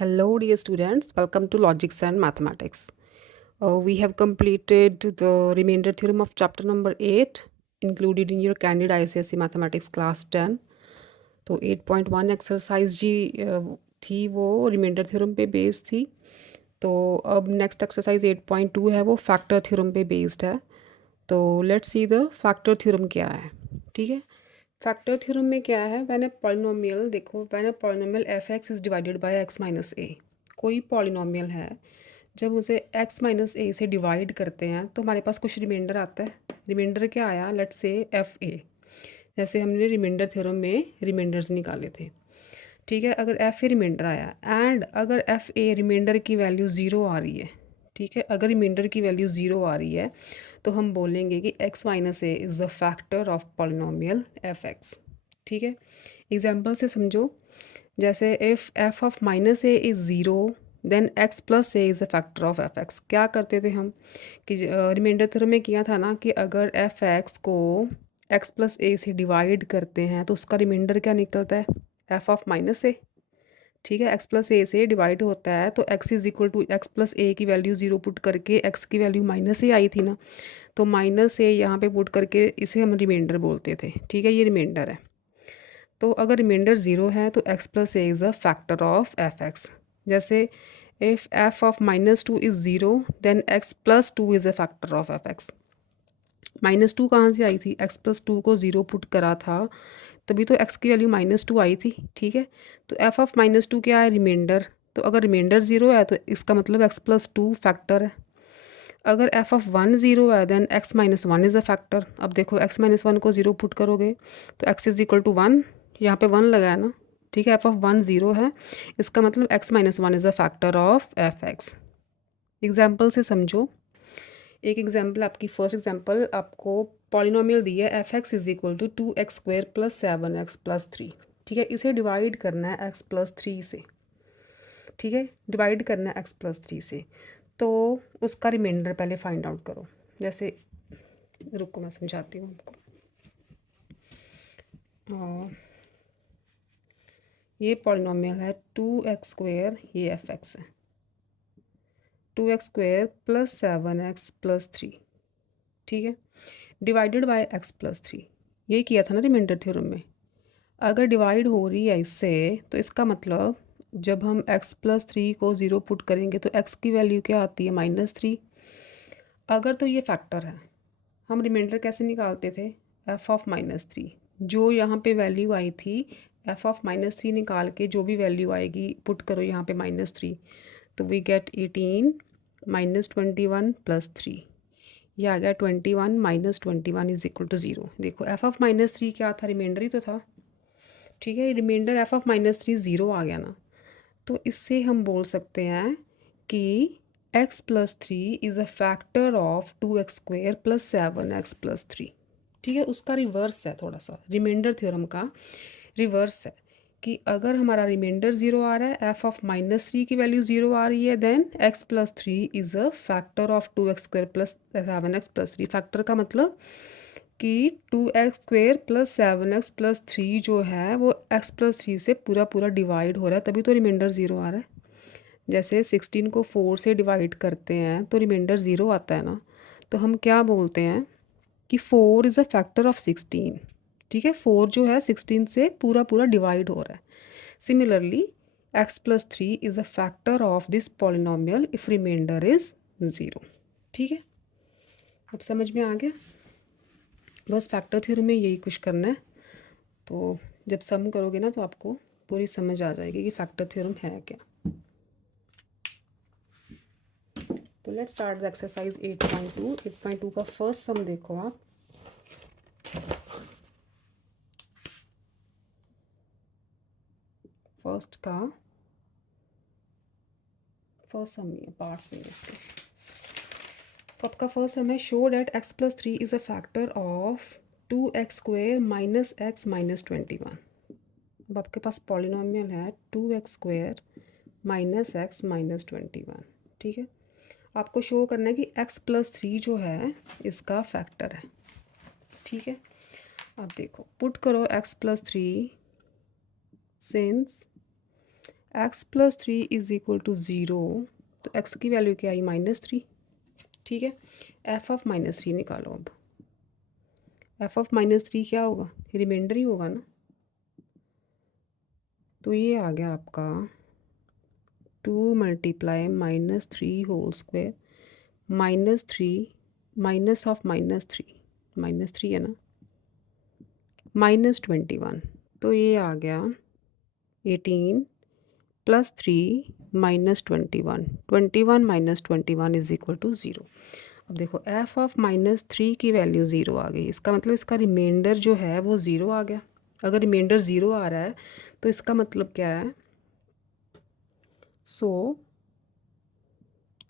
Hello, dear students. Welcome to Logics and Mathematics. We have completed the remainder theorem of chapter number 8, included in your Candid ICSE Mathematics class 10. तो 8.1 exercise जी थी वो remainder theorem पे based थी। तो अब next exercise 8.2 है वो factor theorem पे बेस्ड है। तो let's see the factor theorem क्या है। ठीक है, फैक्टर थ्योरम में क्या है, व्हेन अ पॉलिनोमियल, देखो when a polynomial f x is divided by x minus a. कोई पॉलिनोमियल है, जब उसे एक्स माइनस ए से डिवाइड करते हैं तो हमारे पास कुछ रिमाइंडर आता है। रिमाइंडर क्या आया, लेट्स से एफ ए। जैसे हमने रिमाइंडर थ्योरम में रिमाइंडर्स निकाले थे। ठीक है, अगर एफ ए रिमाइंडर आया एंड अगर एफ ए रिमाइंडर की वैल्यू ज़ीरो आ रही है, ठीक है, अगर रिमाइंडर की वैल्यू ज़ीरो आ रही है तो हम बोलेंगे कि x minus a is the factor of polynomial f x. ठीक है, एग्जाम्पल से समझो। जैसे if f of minus a is zero then x plus a is the factor of f x. क्या करते थे हम कि रिमाइंडर थ्योरम में किया था ना कि अगर एफ एक्स को एक्स प्लस ए से डिवाइड करते हैं तो उसका रिमाइंडर क्या निकलता है, एफ ऑफ माइनस ए। ठीक है, एक्स प्लस ए से डिवाइड होता है तो x is equal to x plus a की वैल्यू ज़ीरो पुट करके एक्स की वैल्यू माइनस ए आई थी ना, तो माइनस ए यहाँ पे पुट करके इसे हम रिमाइंडर बोलते थे। ठीक है, ये रिमाइंडर है। तो अगर रिमाइंडर ज़ीरो है तो x plus a is a factor of f x. जैसे if f of minus two is zero then x plus two is a factor of f x. Minus two कहाँ से आई थी, एक्स प्लस टू को zero put करा था तभी तो एक्स की वैल्यू माइनस टू आई थी। ठीक है, तो एफ ऑफ माइनस टू क्या है, रिमाइंडर। तो अगर रिमाइंडर ज़ीरो है तो इसका मतलब एक्स प्लस टू फैक्टर है। अगर एफ ऑफ वन ज़ीरो है then x minus one is a factor. अब देखो एक्स माइनस वन को ज़ीरो पुट करोगे तो x is equal to one, यहाँ पे वन लगा है ना। ठीक है, एफ ऑफ वन ज़ीरो है, इसका मतलब x minus one is a factor of f x. Example से समझो। एक एग्जाम्पल, आपकी फर्स्ट एग्जाम्पल आपको पॉलिनोमियल दी है f x is equal to two x square plus seven x plus three. ठीक है, इसे डिवाइड करना है एक्स प्लस थ्री से। ठीक है, डिवाइड करना है एक्स प्लस थ्री से, तो उसका रिमाइंडर पहले फाइंड आउट करो। जैसे रुको मैं समझाती हूँ आपको। ये पॉलिनोमियल है टू एक्स स्क्वायर, ये एफ एक्स है, two x square plus seven x plus three. ठीक है, divided by x plus three. ये किया था ना रिमाइंडर थ्योरम में। अगर डिवाइड हो रही है इससे तो इसका मतलब जब हम x प्लस थ्री को ज़ीरो पुट करेंगे तो x की वैल्यू क्या आती है, माइनस थ्री। अगर तो ये फैक्टर है, हम रिमाइंडर कैसे निकालते थे, f ऑफ माइनस थ्री। जो यहाँ पे वैल्यू आई थी f ऑफ माइनस थ्री निकाल के जो भी वैल्यू आएगी पुट करो यहाँ पे माइनस थ्री, तो we get 18 minus 21 plus three. ये आ गया 21 minus 21 is equal to zero. देखो f ऑफ माइनस थ्री क्या था, रिमाइंडर ही तो था। ठीक है, reminder f of minus three zero आ गया ना, तो इससे हम बोल सकते हैं कि x plus three is a factor of two x square plus seven x plus three. ठीक है, उसका रिवर्स है, थोड़ा सा रिमाइंडर थ्योरम का रिवर्स है कि अगर हमारा रिमाइंडर ज़ीरो आ रहा है, एफ ऑफ माइनस थ्री की वैल्यू ज़ीरो आ रही है, then x plus three is a factor of two x square plus seven x plus three. Factor का मतलब कि two x square plus seven x plus three जो है वो एक्स प्लस थ्री से पूरा पूरा डिवाइड हो रहा है, तभी तो रिमाइंडर ज़ीरो आ रहा है। जैसे 16 को 4 से डिवाइड करते हैं तो रिमाइंडर ज़ीरो आता है ना, तो हम क्या बोलते हैं कि 4 इज़ अ फैक्टर ऑफ 16। ठीक है, 4 जो है 16 से पूरा पूरा डिवाइड हो रहा है। Similarly x plus three is a factor of this polynomial if remainder is zero. ठीक है, अब समझ में आ गया। बस फैक्टर थ्योरम में यही कुछ करना है। तो जब सम करोगे ना तो आपको पूरी समझ आ जाएगी कि फैक्टर थ्योरम है क्या। तो लेट्स स्टार्ट द एक्सरसाइज 8.2। 8.2 का फर्स्ट सम देखो आप। फर्स्ट सम नहीं है, पार्ट से है। तो आपका फर्स्ट सम है, show that x plus three is a factor of two x square minus x minus 21। अब आपके पास पॉलिनोमियल है two x square minus x minus 21। ठीक है, आपको शो करना है कि x प्लस थ्री जो है इसका फैक्टर है। ठीक है, अब देखो पुट करो x plus three since x plus three is equal to zero, तो एक्स की वैल्यू क्या आई -3। ठीक है, एफ ऑफ -3 निकालो। अब एफ ऑफ -3 क्या होगा, रिमाइंडर ही होगा ना। तो ये आ गया आपका 2 multiply -3 whole square -3 minus of -3 है ना, -21। तो ये आ गया 18 प्लस 3 -21, 21 -21 इज इक्वल टू 0। अब देखो एफ ऑफ -3 की वैल्यू 0 आ गई, इसका मतलब इसका रिमाइंडर जो है वो 0 आ गया। अगर रिमाइंडर 0 आ रहा है तो इसका मतलब क्या है, so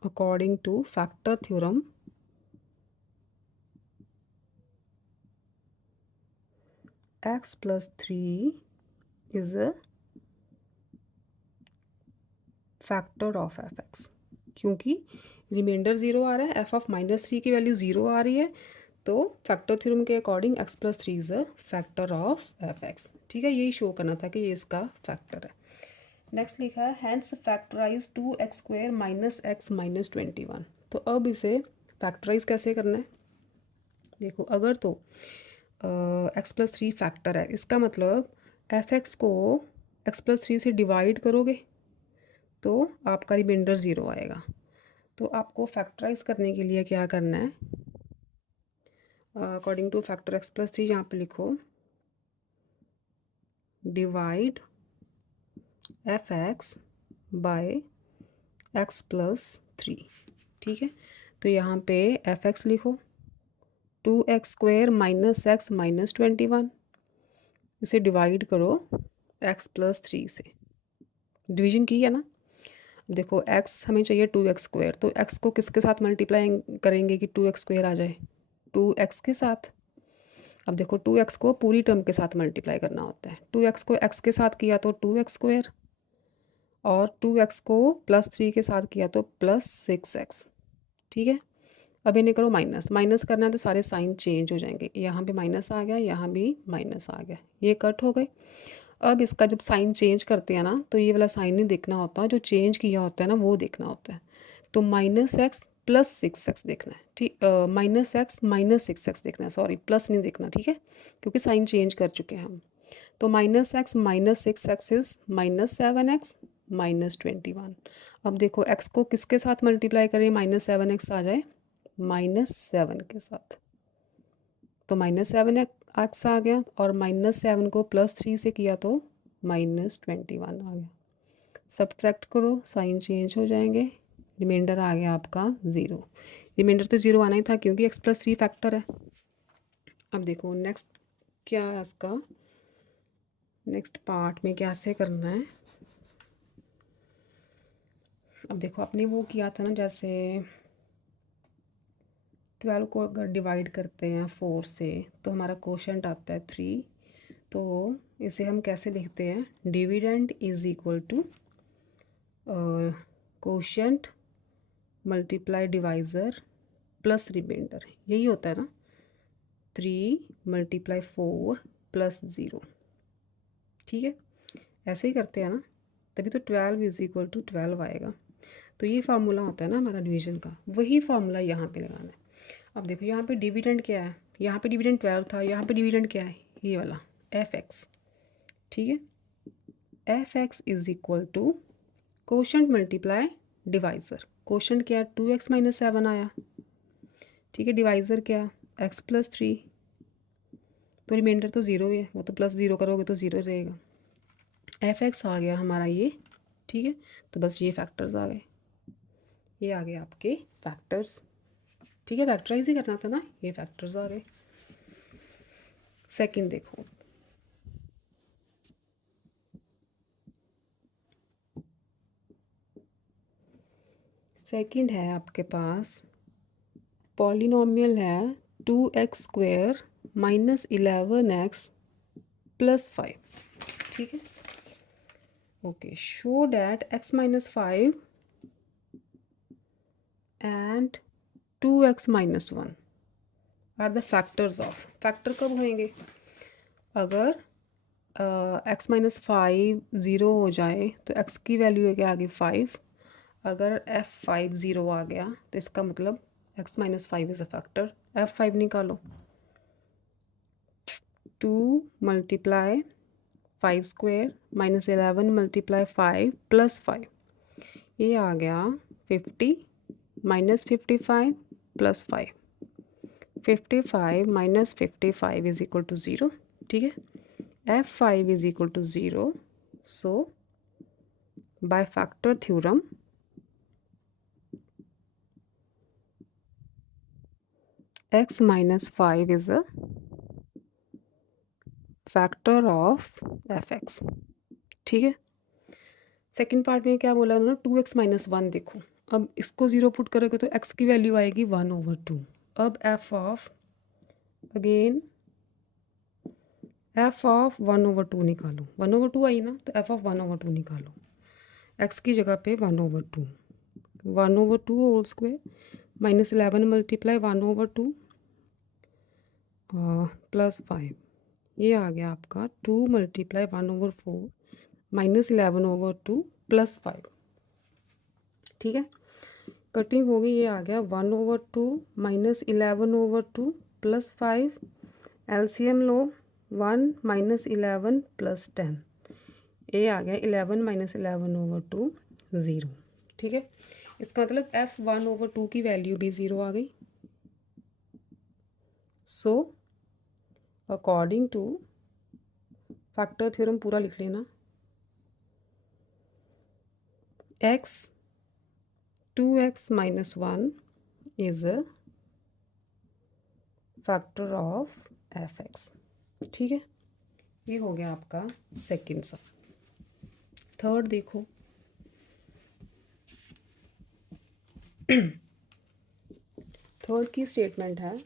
according to factor theorem x plus 3 is a factor of f x, क्योंकि रिमाइंडर 0 आ रहा है, एफ ऑफ -3 की वैल्यू 0 आ रही है, तो फैक्टर थ्योरम के according x plus 3 is a factor of f x. ठीक है, यही शो करना था कि ये इसका फैक्टर है। नेक्स्ट लिखा है hence factorise 2x² minus x minus 21। तो अब इसे फैक्टराइज कैसे करना है, देखो अगर तो x प्लस 3 फैक्टर है, इसका मतलब एफ एक्स को x प्लस 3 से डिवाइड करोगे तो आपका रिमाइंडर 0 आएगा। तो आपको फैक्टराइज करने के लिए क्या करना है, according to factor x plus 3 यहाँ पे लिखो divide f x by x plus 3। ठीक है, तो यहाँ पे एफ एक्स लिखो 2x² माइनस एक्स माइनस 21, इसे डिवाइड करो x प्लस 3 से, डिवीजन की है ना। देखो x हमें चाहिए 2x², तो x को किसके साथ मल्टीप्लाई करेंगे कि 2x² आ जाए, 2x के साथ। अब देखो 2x को पूरी टर्म के साथ मल्टीप्लाई करना होता है, 2x को x के साथ किया तो 2x², और 2x को प्लस 3 के साथ किया तो प्लस 6x। ठीक है, अब इन्हें करो माइनस, माइनस करना है तो सारे साइन चेंज हो जाएंगे, यहाँ भी माइनस आ गया, यहाँ भी माइनस आ गया, ये कट हो गए। अब इसका जब साइन चेंज करते हैं ना तो ये वाला साइन नहीं देखना होता, जो चेंज किया होता है ना वो देखना होता है। तो -x प्लस 6x देखना है, ठीक, -x माइनस 6x देखना है, सॉरी प्लस नहीं देखना, ठीक है, क्योंकि साइन चेंज कर चुके हैं हम। तो -x minus 6x is -7x minus 21। अब देखो x को किसके साथ मल्टीप्लाई करें, -7x आ जाए -7 के साथ, तो -7x आ गया, और -7 को +3 से किया तो -21 आ गया। सब्ट्रैक्ट करो, साइन चेंज हो जाएंगे, रिमाइंडर आ गया आपका 0। रिमाइंडर तो 0 आना ही था क्योंकि x प्लस 3 फैक्टर है। अब देखो नेक्स्ट क्या है इसका, नेक्स्ट पार्ट में कैसे करना है। अब देखो आपने वो किया था ना, जैसे 12 को अगर डिवाइड करते हैं 4 से तो हमारा कोशेंट आता है 3। तो इसे हम कैसे लिखते हैं, dividend is equal to quotient multiply divisor plus remainder, यही होता है ना, 3 मल्टीप्लाई 4 प्लस 0। ठीक है, ऐसे ही करते हैं ना, तभी तो 12 इज इक्वल टू 12 आएगा। तो ये फार्मूला होता है ना हमारा डिवीजन का, वही फार्मूला यहाँ पे लगाना है। अब देखो यहाँ पे डिविडेंड क्या है, यहाँ पे डिविडेंड 12 था, यहाँ पे डिविडेंड क्या है, ये वाला एफ एक्स। ठीक है, f x is equal to quotient multiply divisor, quotient क्या है 2x माइनस 7 आया, ठीक है, डिवाइज़र क्या x प्लस 3, तो रिमाइंडर तो 0 ही है, वो तो प्लस 0 करोगे तो 0 रहेगा। एफ एक्स आ गया हमारा ये, ठीक है, तो बस ये फैक्टर्स आ गए, ये आ गए आपके फैक्टर्स। ठीक है, फैक्टराइज ही करना था ना, ये फैक्टर्स आ गए। सेकंड देखो, सेकंड है आपके पास पॉलिनोमियल है 2x² माइनस 11x प्लस 5। ठीक है, okay, show that x minus 5 and 2x minus 1 are the factors of, factor कब होंगे, अगर एक्स माइनस 5 ज़ीरो हो जाए तो एक्स की वैल्यू है क्या आ गई 5। अगर f5 ज़ीरो आ गया तो इसका मतलब x minus 5 is a factor. f5 निकालो, 2 multiply 5 square minus 11 multiply 5 plus 5, ये आ गया 50 minus 55 plus 5। 55 minus 55 is equal to zero. ठीक है, f5 is equal to zero. So by factor theorem x minus 5 is a factor of fx। ठीक है, second part में क्या बोला उन्होंने, 2x-1। देखो अब इसको ज़ीरो पुट करोगे तो x की वैल्यू आएगी 1/2। अब f of again f of 1/2 निकालो, 1/2 आई ना, तो f ऑफ 1/2 निकालो। x की जगह पे 1/2, 1/2 whole square minus 11 multiply 1/2 plus 5, ये आ गया आपका 2 मल्टीप्लाई 1/4 माइनस 11/2 प्लस 5। ठीक है, कटिंग हो गई, ये आ गया 1/2 माइनस 11/2 प्लस 5। एलसीएम लो, 1 माइनस 11 प्लस 10, ये आ गया 11 माइनस 11/2 ज़ीरो। ठीक है, इसका मतलब f1/2 की वैल्यू भी ज़ीरो आ गई। So according to factor theorem पूरा लिख लेना, x 2x minus 1 is a factor of fx। ठीक है, ये हो गया आपका सेकंड सा। थर्ड देखो, थर्ड की स्टेटमेंट है,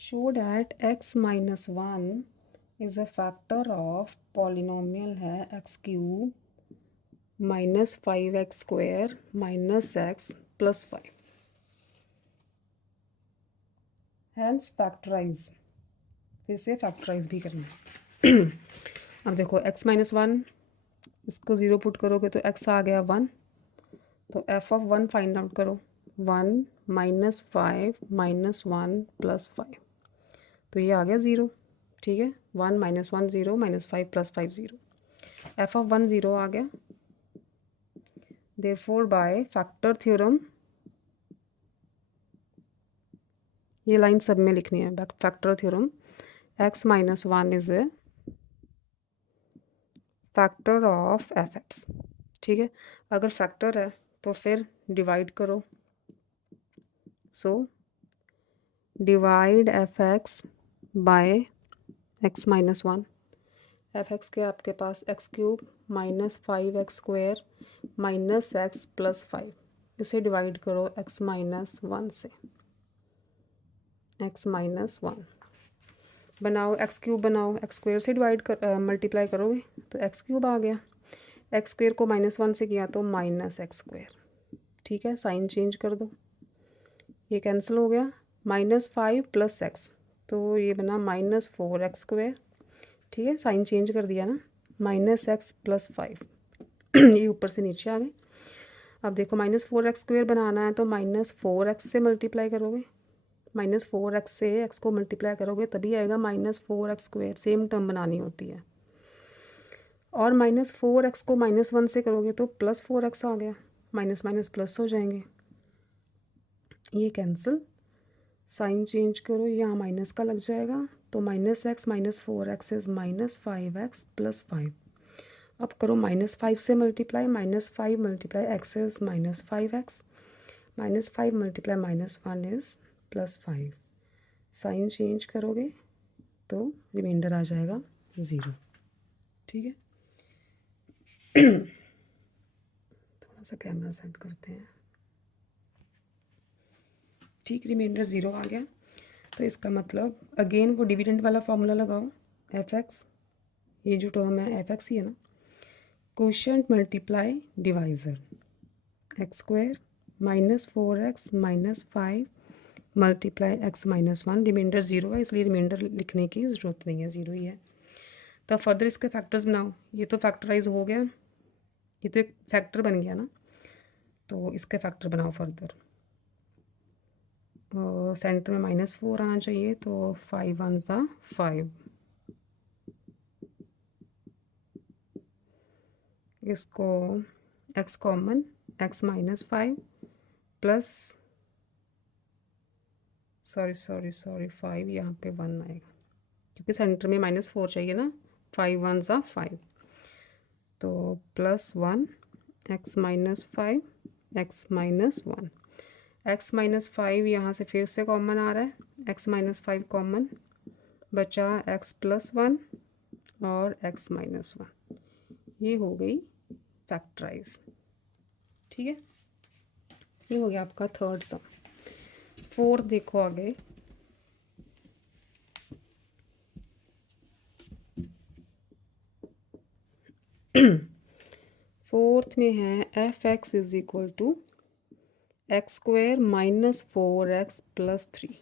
show that x minus 1 is a factor of polynomial है x cube minus 5x square minus x plus 5। Hence factorise, फिर से फैक्टराइज भी करना है। अब देखो x माइनस 1, इसको ज़ीरो पुट करोगे तो x आ गया 1, तो f ऑफ 1 फाइंड आउट करो, 1 माइनस 5 माइनस 1 प्लस 5, तो ये आ गया ज़ीरो। ठीक है, 1 minus 1 zero minus 5 plus 5 zero, f of 1 zero आ गया। देयरफॉर बाय फैक्टर थ्योरम, ये लाइन सब में लिखनी है, factor theorem x minus 1 is a factor of fx। ठीक है, अगर फैक्टर है तो फिर डिवाइड करो, so divide fx by x minus 1। fx के आपके पास x cube minus 5x square minus x plus 5, इसे डिवाइड करो x माइनस 1 से, x माइनस 1 बनाओ, x क्यूब बनाओ, x स्क्वायर से डिवाइड कर मल्टीप्लाई करोगे तो x क्यूब आ गया, x स्क्वायर को माइनस 1 से किया तो माइनस x स्क्वायर। ठीक है, साइन चेंज कर दो, ये कैंसिल हो गया, माइनस 5 प्लस x, तो ये बना माइनस 4x स्क्वायर। ठीक है, साइन चेंज कर दिया ना, माइनस x प्लस 5। ये ऊपर से नीचे आ गए। अब देखो माइनस 4x स्क्वायर बनाना है तो माइनस 4x से मल्टीप्लाई करोगे, माइनस 4x से x को मल्टीप्लाई करोगे तभी आएगा minus 4x square, same term बनानी होती है। और माइनस 4x को माइनस 1 से करोगे तो प्लस 4x आ गया, माइनस माइनस प्लस हो जाएंगे, ये कैंसिल, साइन चेंज करो, यहाँ माइनस का लग जाएगा, तो minus x minus 4x is minus 5x plus 5। अब करो माइनस 5 से multiply, minus 5 multiply x is minus 5x, minus 5 multiply minus 1 is plus 5। Sign change करोगे तो रिमाइंडर आ जाएगा 0। ठीक है, थोड़ा सा कैमरा सेट करते हैं। ठीक, रिमाइंडर 0 आ गया, तो इसका मतलब अगेन वो डिविडेंड वाला फॉर्मूला लगाओ, fx, ये जो टर्म है fx ही है ना, quotient multiply divisor, x square minus 4x minus 5 multiply x minus one, remainder zero है इसलिए रिमाइंडर लिखने की ज़रूरत नहीं है, ज़ीरो ही है। तो फर्दर इसके फैक्टर्स बनाओ। ये तो फैक्टराइज हो गया, ये तो एक फैक्टर बन गया ना, तो इसके फैक्टर बनाओ फर्दर। सेंटर में -4 आना चाहिए, तो 5 वन ज़ा 5, इसको x common, x -5 plus sorry 5 यहाँ पे 1 आएगा क्योंकि सेंटर में -4 चाहिए ना। 5 वन ज़ा 5, तो +1 x -5 x -1, x -5 यहाँ से फिर से कॉमन आ रहा है, x -5 कॉमन बचा x +1 और x -1, ये हो गई फैक्टराइज। ठीक है, ये हो गया आपका थर्ड सम। फोर्थ देखो आगे, फोर्थ में है f(x) is equal to x² -4x + 3।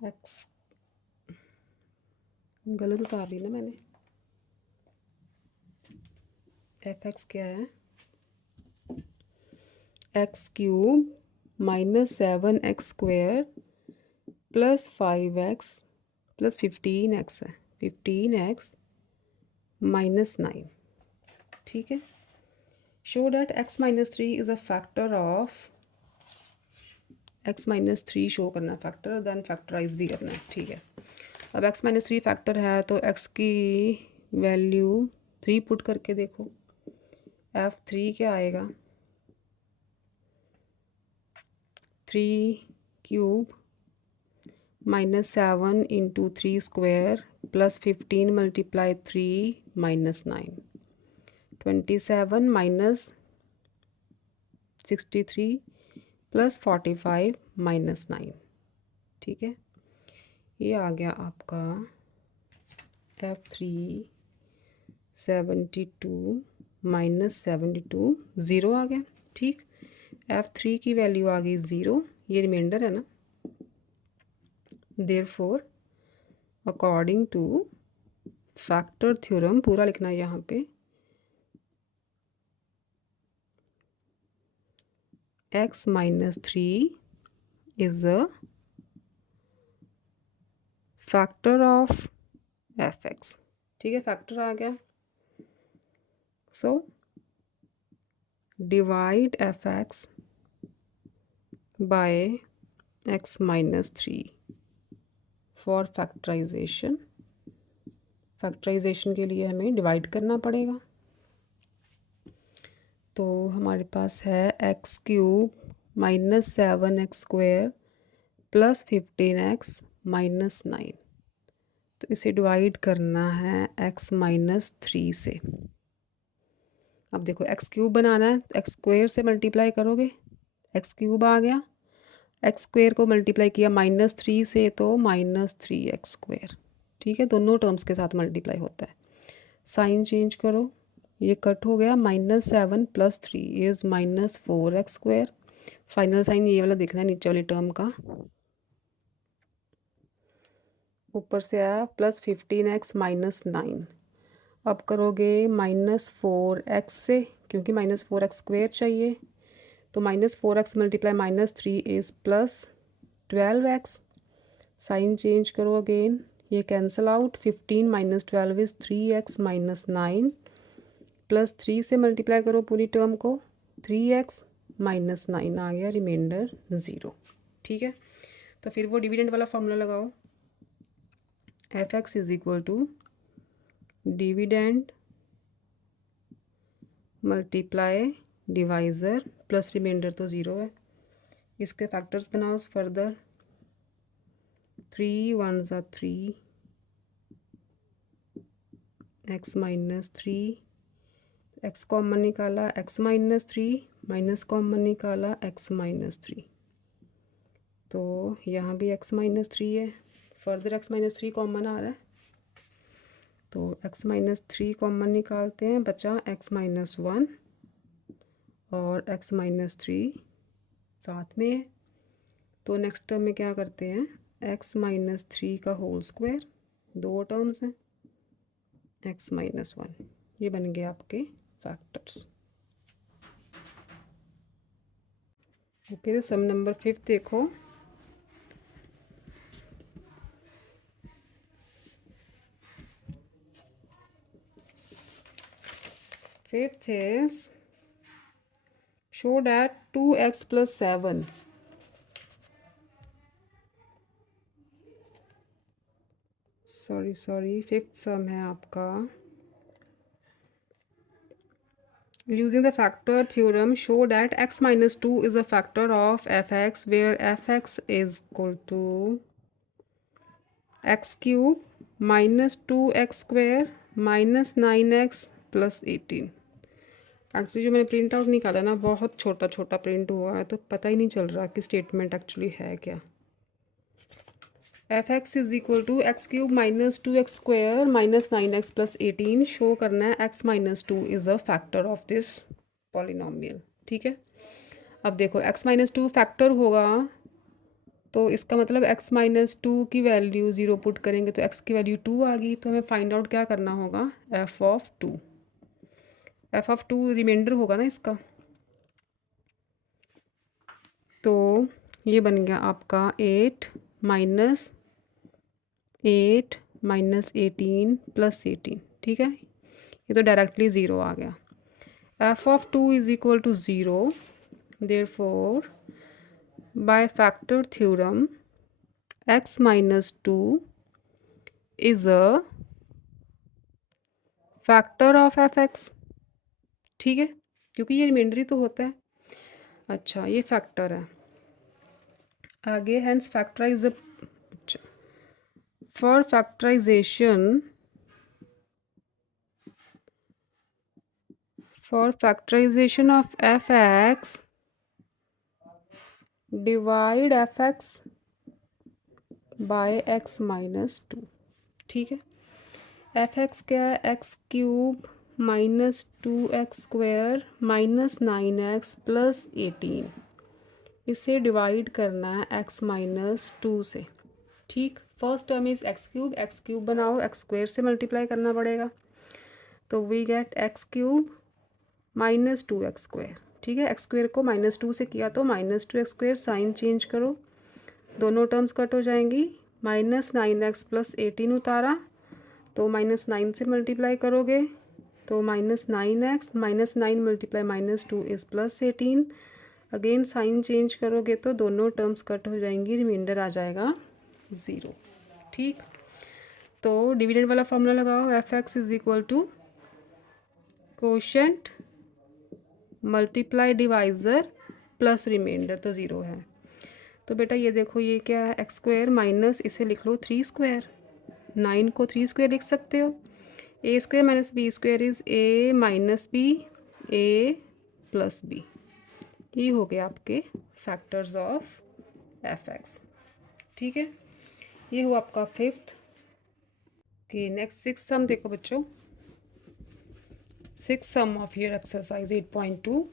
x गलत उतार ली ना मैंने, f(x) क्या है, x³ -7x² + 5x + 15x है, 15x -9। ठीक है, show that x -3 is a factor of x -3 show करना है फैक्टर, देन फैक्टराइज भी करना है। ठीक है, अब x -3 फैक्टर है तो x की वैल्यू 3 पुट करके देखो, f3 क्या आएगा, 3³ -7 × 3² + 15 × 3 -9, 27 -63 + 45 -9। ठीक है, ये आ गया आपका f3 72 -72, ज़ीरो आ गया। ठीक, f3 की वैल्यू आ गई ज़ीरो, ये रिमाइंडर है ना, therefore according to factor theorem, पूरा लिखना है यहाँ पे, x -3 is a factor of f(x). ठीक है, फैक्टर आ गया, so divide f(x) by x -3 for factorization. Factorization के लिए हमें डिवाइड करना पड़ेगा, तो हमारे पास है x³ -7x² + 15x -9, तो इसे डिवाइड करना है x -3 से। अब देखो x³ बनाना है, x² से मल्टीप्लाई करोगे, x³ आ गया, x² को मल्टीप्लाई किया -3 से तो -3x²। ठीक है, दोनों टर्म्स के साथ मल्टीप्लाई होता है, साइन चेंज करो, ये कट हो गया, -7 + 3 इज़ -4x²। फाइनल साइन ये वाला देखना है नीचे वाली टर्म का, ऊपर से आया +15x -9। अब करोगे -4x से, क्योंकि -4x² चाहिए, तो -4x × -3 is +12x। Sign change करो अगेन, ये कैंसल आउट, 15 - 12 इज़ 3x -9, +3 से मल्टीप्लाई करो पूरी टर्म को, 3x -9 आ गया, रिमाइंडर 0। ठीक है, तो फिर वो डिविडेंड वाला फॉर्मूला लगाओ, f(x) is equal to dividend multiply divisor plus reminder तो ज़ीरो है, इसके फैक्टर्स बनाओ फर्दर, 3 वन ज़ा 3, x -3, x कॉमन निकाला, x -3 माइनस कॉमन निकाला, x -3, तो यहाँ भी x-3 है, फर्दर x-3 कॉमन आ रहा है, तो x-3 कॉमन निकालते हैं, बचा x-1 और x-3 साथ में है। तो नेक्स्ट टर्म में क्या करते हैं, x-3 का होल स्क्वायर, दो टर्म्स हैं, x-1, ये बन गए आपके फैक्टर्स। ओके, तो सम नंबर 5 देखो। Fifth is show that 2x plus 7 fifth सम है आपका। Using the factor theorem, show that x minus 2 is a factor of fx where fx is equal to x cube minus 2x square minus 9x plus 18। Actually जो मैंने print out निकाला ना, बहुत छोटा छोटा print हुआ है, तो पता ही नहीं चल रहा कि स्टेटमेंट एक्चुअली है क्या। F x is equal to x cube minus 2x square minus 9x plus 18 show करना है x minus 2 is a factor of this polynomial. ठीक है, अब देखो x माइनस 2 फैक्टर होगा, तो इसका मतलब x माइनस 2 की वैल्यू 0 पुट करेंगे तो x की वैल्यू 2 आ गई। तो हमें फाइंड आउट क्या करना होगा, f of 2। f of 2 remainder होगा ना इसका, तो ये बन गया आपका 8 माइनस 18 प्लस 18। ठीक है, ये तो डायरेक्टली ज़ीरो आ गया। f of 2 is equal to 0, therefore by factor theorem x minus 2 is a factor of fx। ठीक है, क्योंकि ये रिमाइंडर ही तो होता है। अच्छा, ये फैक्टर है आगे, hence factorize the, for factorization of fx divide fx by x minus 2। ठीक है, fx क्या है, x cube minus 2x square minus 9x plus 18, इसे डिवाइड करना है x माइनस 2 से। ठीक, first term is x cube बनाओ, एक्स स्क्वायर से मल्टीप्लाई करना पड़ेगा, तो we get x cube minus 2x square. ठीक है, एक्स स्क्वायर को माइनस 2 से किया तो minus 2x square, sign change करो, दोनों टर्म्स कट हो जाएंगी, माइनस 9x प्लस 18 उतारा तो माइनस 9 से मल्टीप्लाई करोगे तो minus 9x minus 9 multiply minus 2 is plus 18, again sign change करोगे तो दोनों टर्म्स कट हो जाएंगी, रिमाइंडर आ जाएगा 0। ठीक, तो डिविडेंड वाला फॉर्मूला लगाओ, f x is equal to quotient multiply divisor plus reminder, तो 0 है। तो बेटा ये देखो, ये क्या है, एक्स स्क्वायर माइनस, इसे लिख लो 3 स्क्वायर, 9 को 3 स्क्वायर लिख सकते हो, a square minus b square is a minus b a plus b. ये हो गए आपके फैक्टर्स ऑफ एफ एक्स। ठीक है, ये हुआ आपका फिफ्थ। ओके, नेक्स्ट सिक्स सम देखो बच्चों, six some of your exercise 8.2।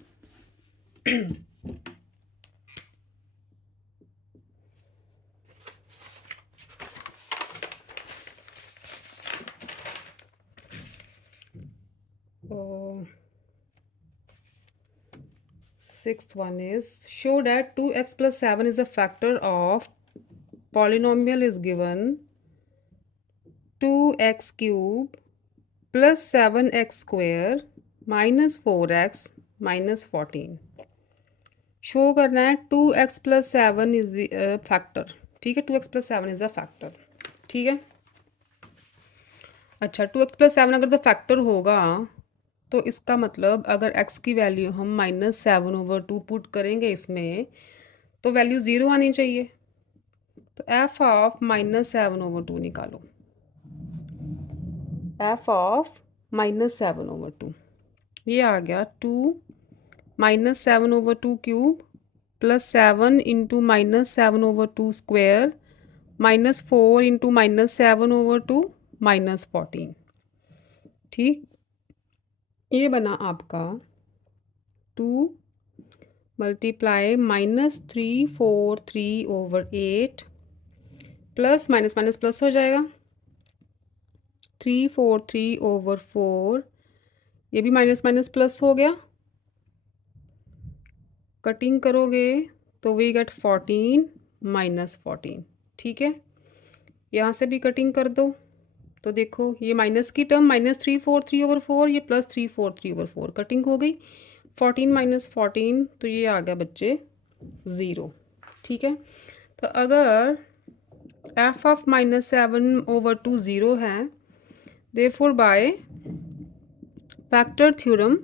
Sixth one is show that 2x plus 7 is a factor of polynomial is given 2x cube plus 7x square minus 4x minus 14। Show करना है 2x plus 7 is factor. ठीक है, 2x plus 7 is a factor. ठीक है, अच्छा 2x plus 7 अगर तो factor होगा तो इसका मतलब अगर x की वैल्यू हम -7/2 पुट करेंगे इसमें, तो वैल्यू 0 आनी चाहिए। तो f ऑफ -7/2 निकालो, f ऑफ -7/2, ये आ गया 2 -7/2 क्यूब +7 इंटू -7/2 स्क्वायर -4 इंटू -7/2 -14। ठीक, ये बना आपका 2 multiply -343/8 plus minus minus plus हो जाएगा 343/4, ये भी माइनस माइनस प्लस हो गया। कटिंग करोगे तो वी गेट 14 -14। ठीक है, यहाँ से भी कटिंग कर दो तो देखो ये माइनस की टर्म -343/4, ये +343/4 कटिंग हो गई। 14 -14 तो ये आ गया बच्चे 0। ठीक है, तो अगर f ऑफ -7/2 0 है, therefore bye factor theorem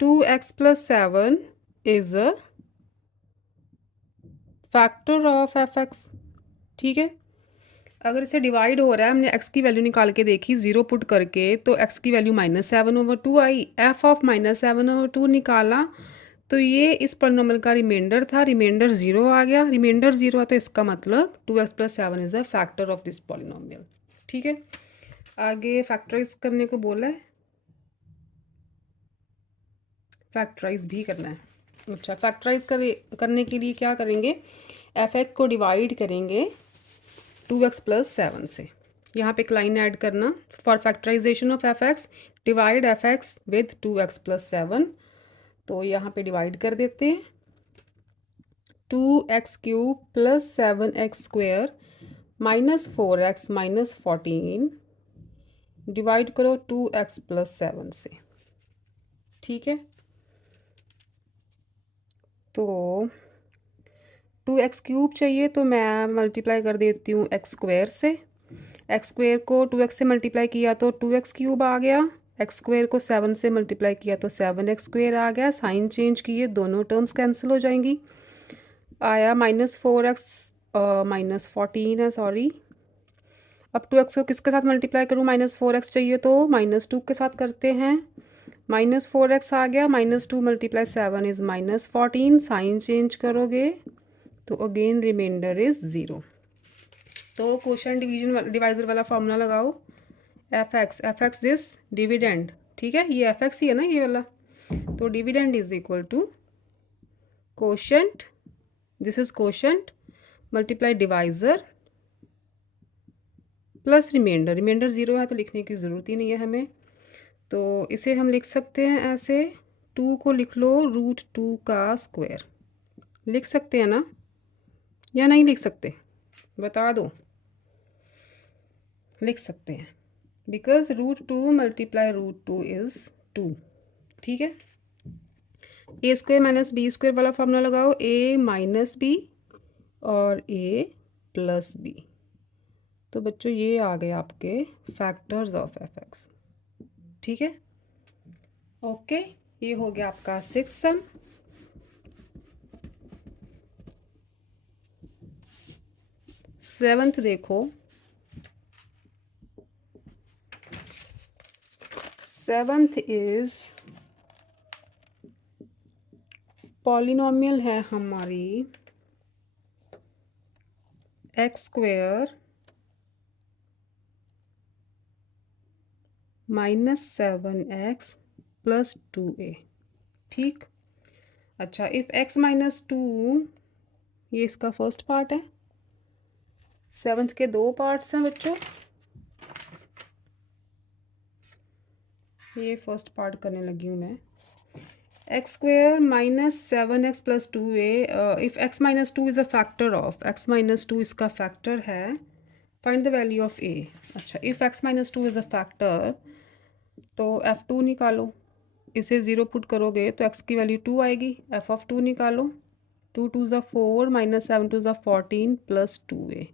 2x + 7 is a factor of fx। ठीक है, अगर इसे डिवाइड हो रहा है, हमने x की वैल्यू निकाल के देखी 0 पुट करके, तो x की वैल्यू -7/2 आई। f ऑफ -7/2 निकाला तो ये इस पॉलिनॉमियल का रिमाइंडर था, रिमाइंडर 0 आ गया। रिमाइंडर 0 है तो इसका मतलब 2x + 7 is a factor of this polynomial. ठीक है, आगे फैक्टराइज करने को बोला है, फैक्टराइज भी करना है। अच्छा, फैक्टराइज करने के लिए क्या करेंगे, f(x) को डिवाइड करेंगे 2x + 7 से। यहाँ पे एक लाइन ऐड करना, for factorization of f(x) divide f(x) with 2x + 7। तो यहाँ पे डिवाइड कर देते हैं 2x³ + 7x² -4x -14 डिवाइड करो 2x + 7 से। ठीक है, तो 2x³ चाहिए तो मैं मल्टीप्लाई कर देती हूँ x² से। x² को 2x से मल्टीप्लाई किया तो 2x³ आ गया, x² को 7 से मल्टीप्लाई किया तो 7x² आ गया। साइन चेंज किए, दोनों टर्म्स कैंसिल हो जाएंगी। आया -4x -14 है, सॉरी। अब 2x को किसके साथ मल्टीप्लाई करूँ, -4x चाहिए तो -2 के साथ करते हैं। -4x आ गया, -2 × 7 इज़ -14। साइन चेंज करोगे तो अगेन रिमाइंडर इज़ 0। तो क्वोशंट डिवीजन डिवाइजर वाला फॉर्मूला लगाओ, एफ एक्स दिस डिविडेंड। ठीक है, ये एफ एक्स ही है ना ये वाला, तो dividend is equal to quotient, this is quotient multiply divisor plus remainder. Remainder 0 है तो लिखने की ज़रूरत ही नहीं है हमें, तो इसे हम लिख सकते हैं ऐसे, 2 को लिख लो √2 का स्क्वायर। लिख सकते हैं ना, या नहीं लिख सकते, बता दो। लिख सकते हैं, बिकॉज √2 × √2 इज़ 2। ठीक है, a² - b² वाला फॉर्मूला लगाओ, a - b और a + b। तो बच्चों ये आ गए आपके फैक्टर्स ऑफ f(x). ठीक है, ओके, ये हो गया आपका 6th सम। सेवंथ देखो, सेवंथ इज पॉलिनॉमियल है हमारी x² -7x + 2a। ठीक, अच्छा, इफ x - 2, ये इसका फर्स्ट पार्ट है। सेवंथ के 2 पार्ट्स हैं बच्चों, ये फर्स्ट पार्ट करने लगी हूँ मैं। x² -7x + 2a, if x - 2 is a factor of, x - 2 इसका फैक्टर है, find the value of a। अच्छा, if x - 2 is a factor तो f2 निकालो, इसे 0 पुट करोगे तो x की वैल्यू 2 आएगी। f ऑफ 2 निकालो, 2 × 2 = 4 -7 × 2 = 14 + 2a,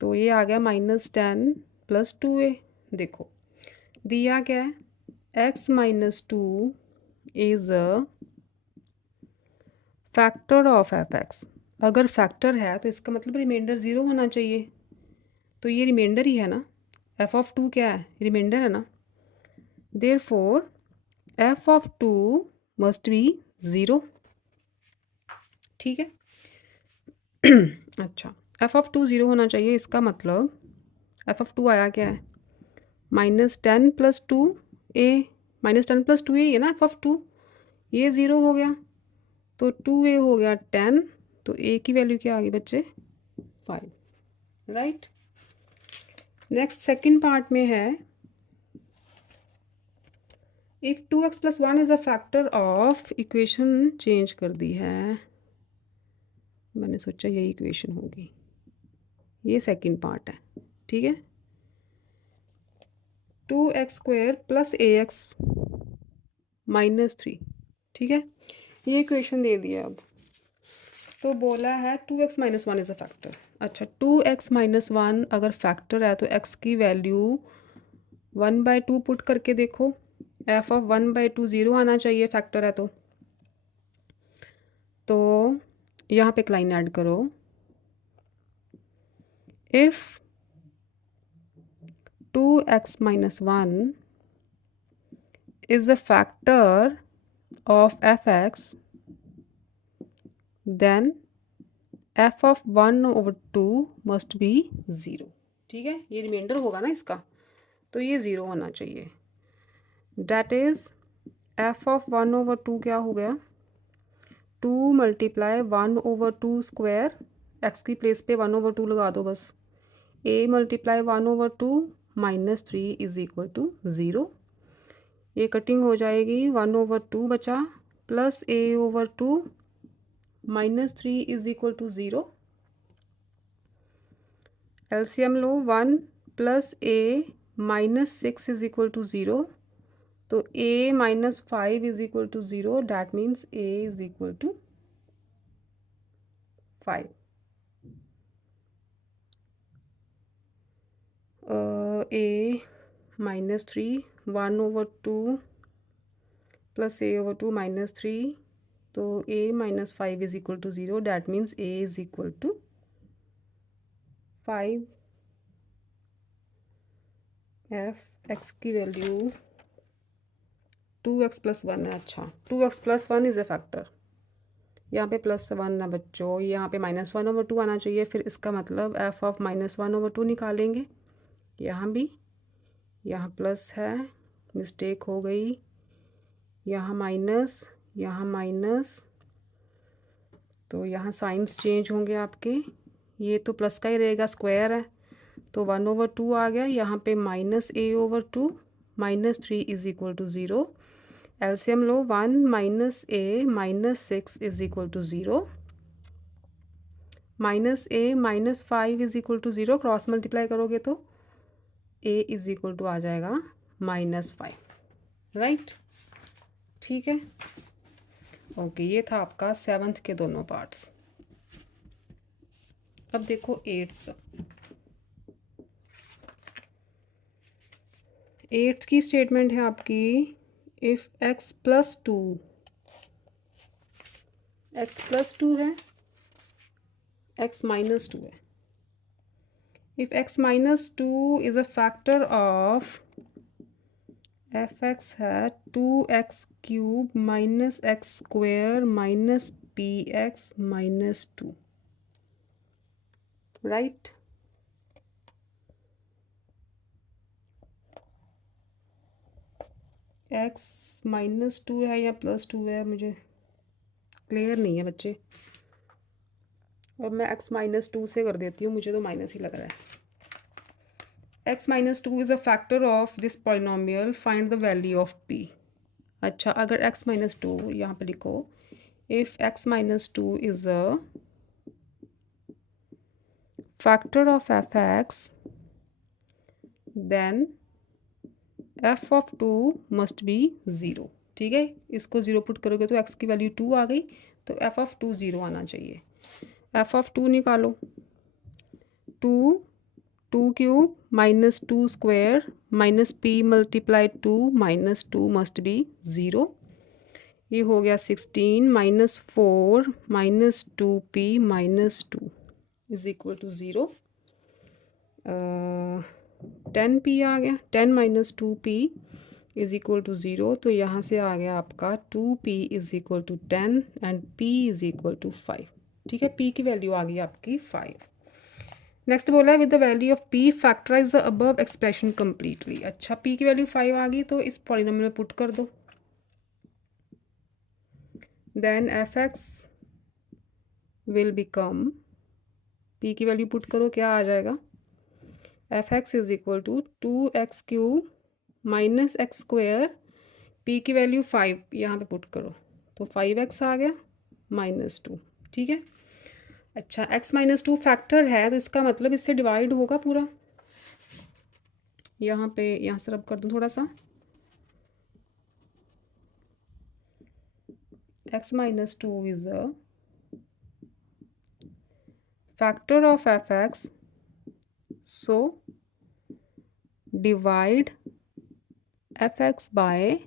तो ये आ गया -10 + 2a। देखो दिया क्या है, x - 2 is a factor of f(x). अगर फैक्टर है तो इसका मतलब रिमाइंडर 0 होना चाहिए, तो ये रिमाइंडर ही है ना। f ऑफ 2 क्या है, रिमाइंडर है ना। Therefore f of 2 must B 0। ठीक है। अच्छा, एफ ऑफ टू ज़ीरो होना चाहिए, इसका मतलब एफ ऑफ टू आया क्या है, -10 + 2a, -10 + 2a ये ना एफ ऑफ टू, ये ज़ीरो हो गया तो 2a हो गया 10, तो a की वैल्यू क्या आ गई बच्चे 5, राइट। नेक्स्ट सेकंड पार्ट में है, if 2x + 1 is a factor of, equation change कर दी है, मैंने सोचा यही इक्वेशन होगी, ये सेकंड पार्ट है, ठीक है। 2x² + ax -3, ठीक है, ये इक्वेशन दे दिया। अब तो बोला है 2x - 1 इज़ अ फैक्टर। अच्छा, 2x - 1 अगर फैक्टर है तो x की वैल्यू 1/2 पुट करके देखो, एफ ऑफ 1/2 ज़ीरो आना चाहिए, फैक्टर है तो यहाँ पे एक लाइन ऐड करो, if 2x - 1 is a factor of fx, then f of 1/2 must be zero, ठीक है, ये रिमाइंडर होगा ना इसका, तो ये ज़ीरो होना चाहिए। डैट इज़ एफ ऑफ 1/2 क्या हो गया, 2 × 1/2 स्क्वायर, एक्स की प्लेस पे 1/2 लगा दो बस, a × 1/2 -3 is equal to zero, ये कटिंग हो जाएगी, 1/2 बचा plus a/2 -3 is equal to zero, LCM लो, 1 + a -6 is equal to zero, तो a - 5 is equal to zero, that means a is equal to 5। a -3 1/2 + a/2 -3, तो a - 5 is equal to zero, that means a is equal to 5। F x की value 2x + 1 है। अच्छा, 2x + 1 is a factor, यहाँ पे +1 है बच्चों, यहाँ पे -1/2 आना चाहिए, फिर इसका मतलब एफ ऑफ -1/2 निकालेंगे, यहाँ भी, यहाँ प्लस है, मिस्टेक हो गई, यहाँ माइनस, यहाँ माइनस, तो यहाँ साइंस चेंज होंगे आपके, ये तो प्लस का ही रहेगा, स्क्वायर है, तो 1/2 आ गया, यहाँ पे -a/2 -3 is equal to zero, LCM लो, 1 - a -6 is equal to zero, -a -5 is equal to zero, cross multiply करोगे तो a इज़ इक्वल टू आ जाएगा -5, राइट, ठीक है। ओके, ये था आपका 7th के दोनों पार्ट्स। अब देखो 8th की स्टेटमेंट है आपकी, इफ़ x + 2, x + 2 है, x - 2 है, if x - 2 is a factor of fx है 2x³ - x² - px - 2, right. x - 2 है या +2 है, मुझे क्लियर नहीं है बच्चे, और मैं x - 2 से कर देती हूँ, मुझे तो माइनस ही लग रहा है। x - 2 is a factor of this polynomial, find the value of p। अच्छा, अगर x - 2 यहाँ पे लिखो, if x - 2 is a factor of fx, then f of 2 must be zero, ठीक है, इसको ज़ीरो पुट करोगे तो x की वैल्यू 2 आ गई, तो एफ ऑफ 2 ज़ीरो आना चाहिए। एफ ऑफ 2 निकालो, 2 2³ -2 square -p × 2 -2 must be zero, ये हो गया 16 -4 -2p -2 is equal to zero, 10p आ गया, 10 - 2p इज इक्वल टू 0, तो यहाँ से आ गया आपका 2p is equal to 10 and p is equal to 5। ठीक है, p की वैल्यू आ गई आपकी 5। नेक्स्ट बोला है with the value of p factorize the above expression completely. अच्छा, p की वैल्यू 5 आ गई तो इस पॉलिनोमियल में पुट कर दो। Then fx will become, p की वैल्यू पुट करो, क्या आ जाएगा, fx is equal to 2x cube minus x square, p की वैल्यू 5 यहाँ पे पुट करो तो 5x आ गया माइनस 2। ठीक है, अच्छा x माइनस 2 फैक्टर है तो इसका मतलब इससे डिवाइड होगा पूरा। यहाँ पे यहाँ से रब कर दूँ थोड़ा सा, x minus 2 is a factor of fx, so divide fx by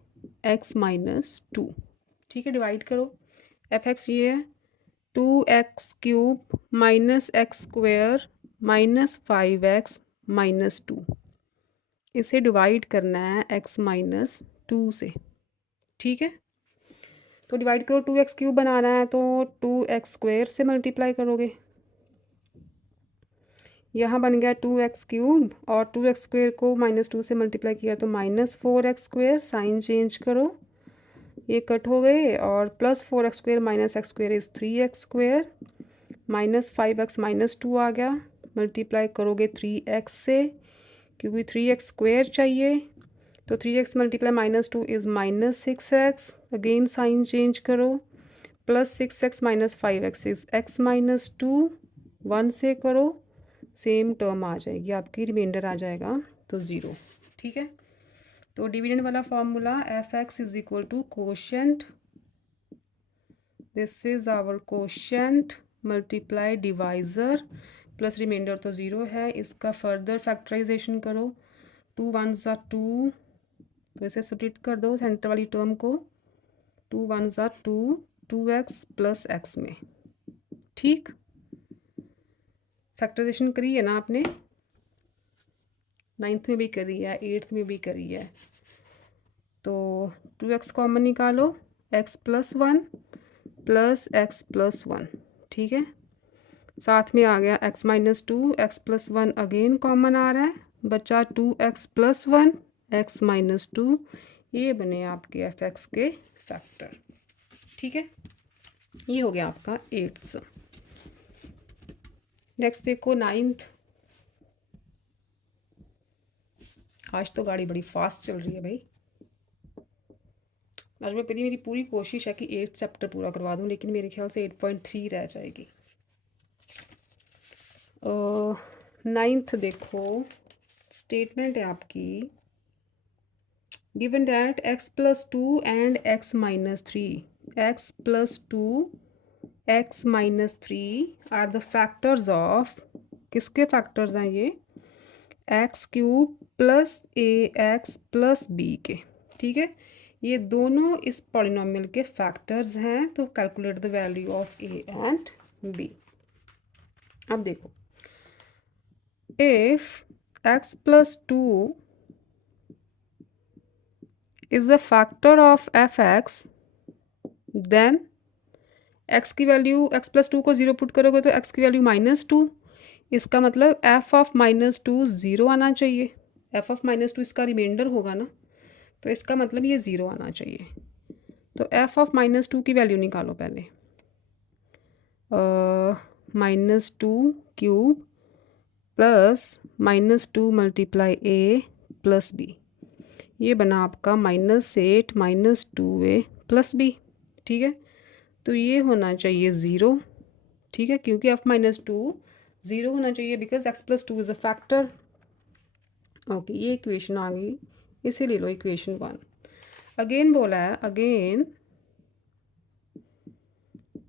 x minus 2। ठीक है, डिवाइड करो, fx ये है 2x cube minus x square minus 5x minus 2, इसे डिवाइड करना है x माइनस 2 से। ठीक है, तो डिवाइड करो, 2x क्यूब बनाना है तो 2x स्क्वेयर से मल्टीप्लाई करोगे, यहाँ बन गया 2x क्यूब और 2x स्क्वेयर को माइनस 2 से मल्टीप्लाई किया तो minus 4x square, sign change करो, ये कट हो गए, और plus 4x square minus x square is 3x square, minus 5x minus 2 आ गया, मल्टीप्लाई करोगे 3x से क्योंकि 3x स्क्वेयर चाहिए, तो 3x multiply minus 2 is minus 6x, again sign change करो, plus 6x minus 5x is x minus 2, 1 से करो, same term आ जाएगी आपकी, रिमाइंडर आ जाएगा तो 0। ठीक है, तो डिविडेंड वाला formula fx is equal to quotient, this is our quotient multiply divisor plus reminder तो 0 है, इसका फर्दर फैक्टराइजेशन करो, 2 1 ज़ा 2, तो इसे स्प्लिट कर दो सेंटर वाली टर्म को, 2 1 ज़ा 2, 2x प्लस x में। ठीक, फैक्टराइजेशन करी है ना आपने, 9th में भी करी है, 8th में भी करी है, तो 2x कॉमन निकालो, x plus 1 plus x plus 1। ठीक है, साथ में आ गया x minus 2, x plus 1 again common आ रहा है, बचा 2x प्लस 1, एक्स माइनस 2, ये बने आपके fx के फैक्टर। ठीक है, ये हो गया आपका 8th। नेक्स्ट देखो 9th। आज तो गाड़ी बड़ी फास्ट चल रही है भाई, आज मैं मेरी पूरी कोशिश है कि 8th चैप्टर पूरा करवा दूं, लेकिन मेरे ख्याल से 8.3 रह जाएगी। 9th देखो, स्टेटमेंट है आपकी, given that x plus 2 and x minus 3, x plus 2 x minus 3 are the factors of, किसके फैक्टर्स हैं ये, x cube plus a x plus b के। ठीक है, ये दोनों इस पॉलिनोमियल के फैक्टर्स हैं, तो calculate the value of a and b. अब देखो, if x plus 2 is a factor of fx, then x की वैल्यू, x प्लस 2 को 0 पुट करोगे तो x की वैल्यू माइनस 2, इसका मतलब f ऑफ माइनस 2 0 आना चाहिए, f ऑफ माइनस 2 इसका रिमाइंडर होगा ना, तो इसका मतलब ये 0 आना चाहिए। तो f ऑफ माइनस 2 की वैल्यू निकालो पहले, minus 2 cube plus minus 2 multiply a plus b, ये बना आपका -8 माइनस 2a प्लस b। ठीक है, तो ये होना चाहिए 0। ठीक है, क्योंकि f माइनस 2 0 होना चाहिए because x plus 2 is a factor. Okay, ये इक्वेशन आ गई, इसे ले लो इक्वेशन 1। अगेन बोला है, again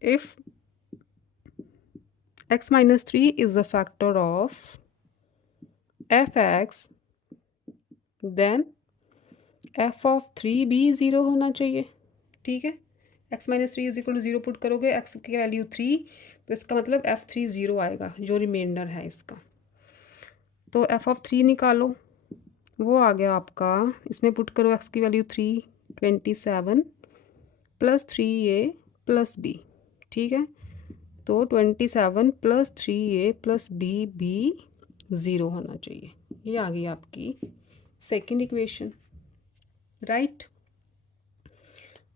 if x minus 3 is a factor of fx, then f of 3 भी 0 होना चाहिए। ठीक है, x minus 3 is equal to 0 put करोगे, x की वैल्यू 3, तो इसका मतलब f3 0 आएगा, जो रिमाइंडर है इसका। तो f ऑफ 3 निकालो, वो आ गया आपका, इसमें पुट करो x की value 3, 27 plus 3a plus b, ठीक है। तो 27 प्लस 3a प्लस b भी 0 होना चाहिए। ये आ गई आपकी सेकंड इक्वेशन, राइट।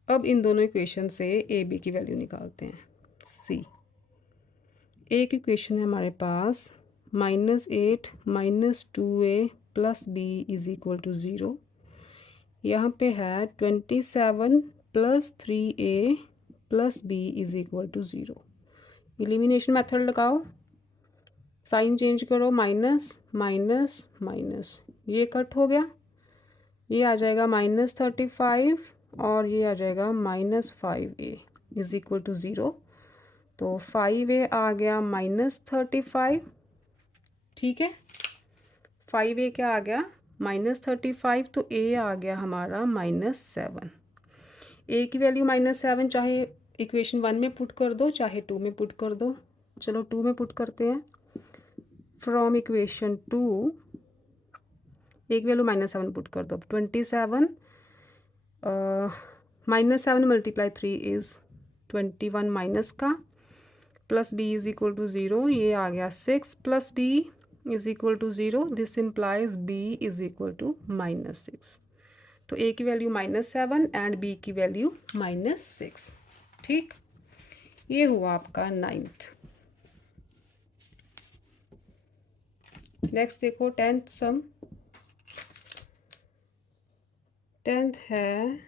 अब इन दोनों इक्वेशन से ए बी की वैल्यू निकालते हैं। सी, एक इक्वेशन है हमारे पास -8 -2a plus b is equal to 0। यहाँ पे है 27 plus 3a plus b is equal to 0। Elimination method लगाओ, साइन चेंज करो, माइनस माइनस माइनस, ये कट हो गया, ये आ जाएगा -35 और ये आ जाएगा -5a इज इक्वल टू 0। तो 5a आ गया -35, ठीक है। 5a क्या आ गया -35, तो a आ गया हमारा -7। a की वैल्यू -7 चाहे इक्वेशन 1 में पुट कर दो चाहे 2 में पुट कर दो। चलो 2 में पुट करते हैं। फ्रॉम इक्वेशन 2 एक वैल्यू -7 पुट कर दो। 27 -7 मल्टीप्लाई 3 इज़ 21 माइनस का, plus b is equal to 0, ये आ गया 6 plus b is equal to 0। This implies b is equal to -6। तो a की वैल्यू -7 एंड b की वैल्यू -6, ठीक। ये हुआ आपका 9th। नेक्स्ट देखो 10th सम। 10th है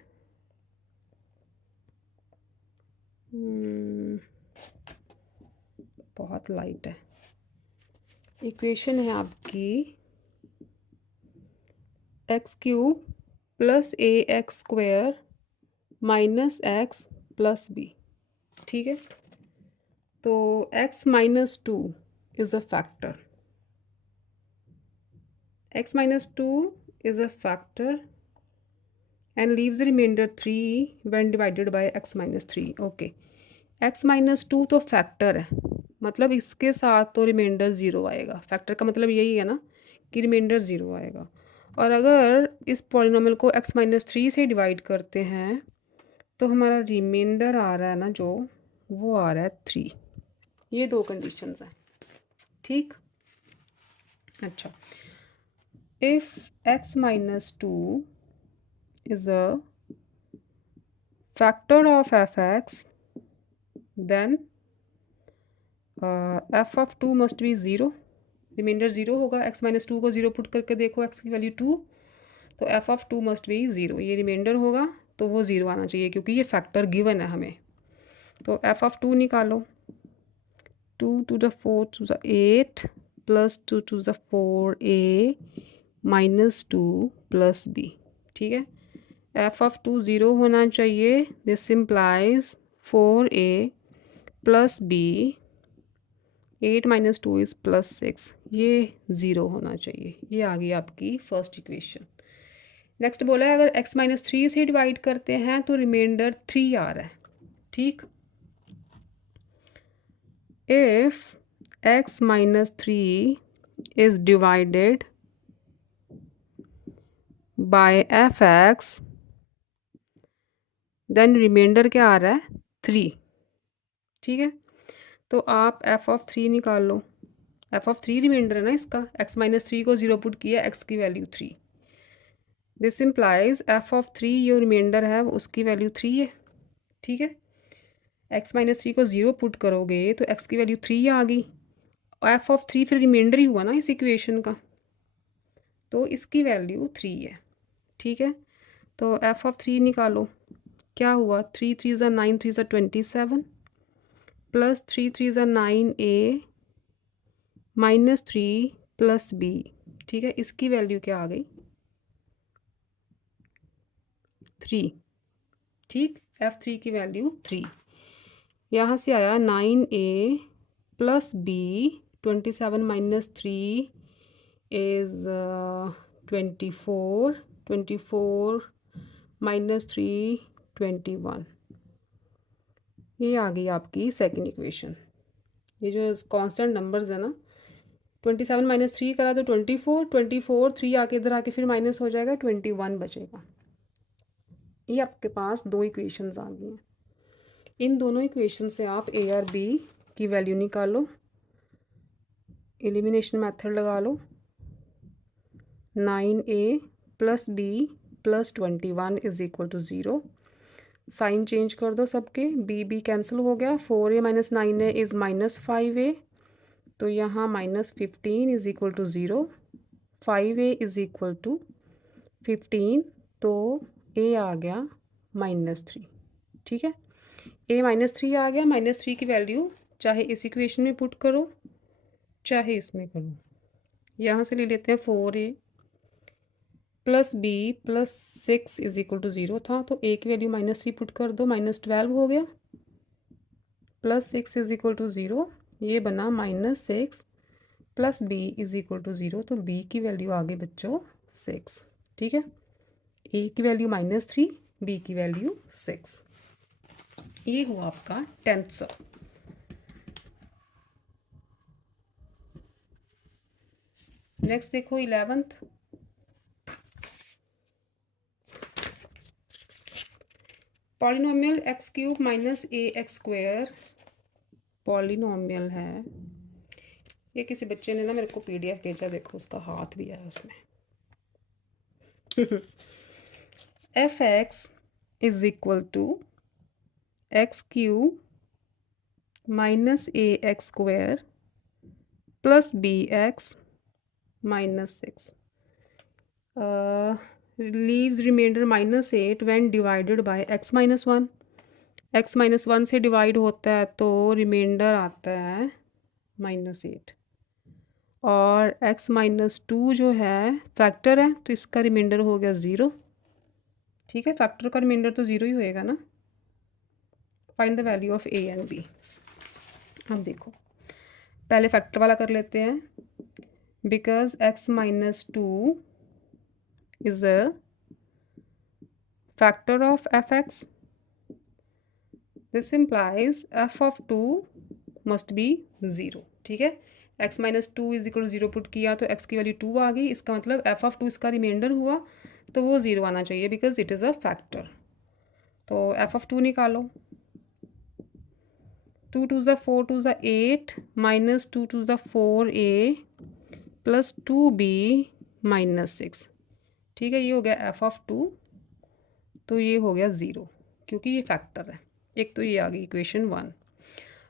बहुत लाइट है। इक्वेशन है आपकी x³ plus ax² minus x plus b, ठीक है। तो x -2 is a factor, x -2 is a factor and leaves the remainder 3 when divided by x -3। Okay, x -2 तो फैक्टर है, मतलब इसके साथ तो रिमाइंडर 0 आएगा। फैक्टर का मतलब यही है ना कि रिमाइंडर 0 आएगा। और अगर इस पॉलिनोमियल को x -3 से डिवाइड करते हैं तो हमारा रिमाइंडर आ रहा है ना जो, वो आ रहा है 3। ये दो कंडीशंस हैं, ठीक। अच्छा, if x -2 is a factor of fx, then f of 2 must be 0। Reminder 0 होगा, x -2 को 0 पुट करके देखो, x की वैल्यू 2, तो f of 2 मस्ट बी 0। ये रिमाइंडर होगा तो वो 0 आना चाहिए क्योंकि ये फैक्टर गिवन है हमें। तो f of 2 निकालो, 2 to the 4 to the 8 plus 2 to the 4a minus 2 plus b, ठीक है। f of 2 0 होना चाहिए। This implies 4a plus b, 8 minus 2 is +6, ये 0 होना चाहिए। ये आ गई आपकी फर्स्ट इक्वेशन। नेक्स्ट बोला है अगर x -3 से डिवाइड करते हैं तो रिमाइंडर 3 आ रहा है, ठीक। If x -3 is divided by fx, then remainder क्या आ रहा है 3, ठीक है। तो आप f of 3 निकाल लो। f of 3 रिमाइंडर है ना इसका, x -3 को 0 पुट किया, x की value 3। This implies f of 3 जो रिमाइंडर है उसकी वैल्यू 3 है, ठीक है। x -3 को 0 पुट करोगे तो x की वैल्यू 3 आ गई। f of 3 फिर रिमाइंडर ही हुआ ना इस इक्वेशन का, तो इसकी वैल्यू 3 है, ठीक है। तो f of 3 निकालो, क्या हुआ, 3 3 ज़ा 9, 3 ज़ा 27 प्लस 3 3 ज़ा 9a माइनस 3 प्लस b, ठीक है। इसकी वैल्यू क्या आ गई 3, ठीक। f3 की वैल्यू 3। यहाँ से आया 9a plus b, 27 minus 3 is 24, 24 minus 3 21। ये आ गई आपकी सेकंड इक्वेशन। ये जो कांस्टेंट नंबर्स है ना, 27 माइनस 3 करा तो 24, 24 3 आके इधर आके फिर माइनस हो जाएगा, 21 बचेगा। ये आपके पास दो इक्वेशंस आ गई हैं। इन दोनों इक्वेशन से आप ए और बी की वैल्यू निकालो, एलिमिनेशन मेथड लगा लो। 9a plus b plus 21 is equal to 0। Sign change कर दो सबके, बी कैंसिल हो गया। 4a minus 9a is minus 5a, तो यहाँ minus 15 is equal to 0। 5a is equal to 15, तो a आ गया -3। ठीक है, a -3 आ गया। -3 की वैल्यू चाहे इस इक्वेशन में पुट करो चाहे इसमें करो। यहाँ से ले लेते हैं 4a plus b plus 6 is equal to 0 था, तो a की वैल्यू -3 पुट कर दो, -12 हो गया। प्लस 6 इज इक्वल टू 0, ये बना -6 plus b is equal to 0, तो b की वैल्यू आ गई बच्चों 6। ठीक है, a की वैल्यू -3, b की वैल्यू 6। ये हुआ आपका 10th सॉल्व। नेक्स्ट देखो 11th। Polynomial x cube minus a x square polynomial है। ये किसी बच्चे ने ना मेरे को पीडीएफ भेजा, देखो उसका हाथ भी है उसमें। F x is equal to x cube minus a x square plus b x minus 6 leaves remainder -8 when divided by x -1। x -1 से डिवाइड होता है तो रिमाइंडर आता है -8, और x -2 जो है फैक्टर है तो इसका रिमाइंडर हो गया 0। ठीक है, फैक्टर का रिमाइंडर तो 0 ही होएगा ना। Find the value of a and b। अब देखो पहले फैक्टर वाला कर लेते हैं। Because x -2 is a factor of fx, this implies f of 2 must be 0। ठीक है, x -2 is equal to 0 put किया तो x की वैल्यू 2 आ गई, इसका मतलब f of 2 इसका रिमाइंडर हुआ तो वो 0 आना चाहिए because it is a factor. तो f of 2 निकालो। 2 2 ज़ा 4 2 ज़ा 8 माइनस 2 2 ज़ा 4a प्लस 2b माइनस 6। ठीक है, ये हो गया f of 2, तो ये हो गया 0 क्योंकि ये फैक्टर है। एक तो ये आ गई इक्वेशन 1।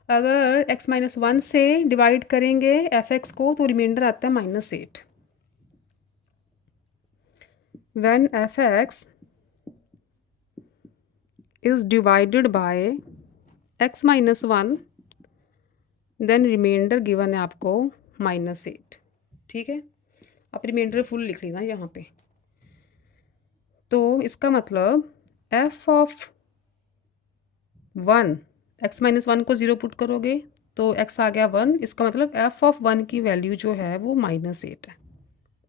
अगर x -1 से डिवाइड करेंगे f(x) को तो रिमाइंडर आता है -8। When f(x) is divided by x -1 then remainder given है आपको -8। ठीक है, आप रिमाइंडर फुल लिख लेना यहाँ पे। तो इसका मतलब f ऑफ 1, x -1 को 0 पुट करोगे तो x आ गया 1, इसका मतलब f ऑफ 1 की वैल्यू जो है वो -8 है।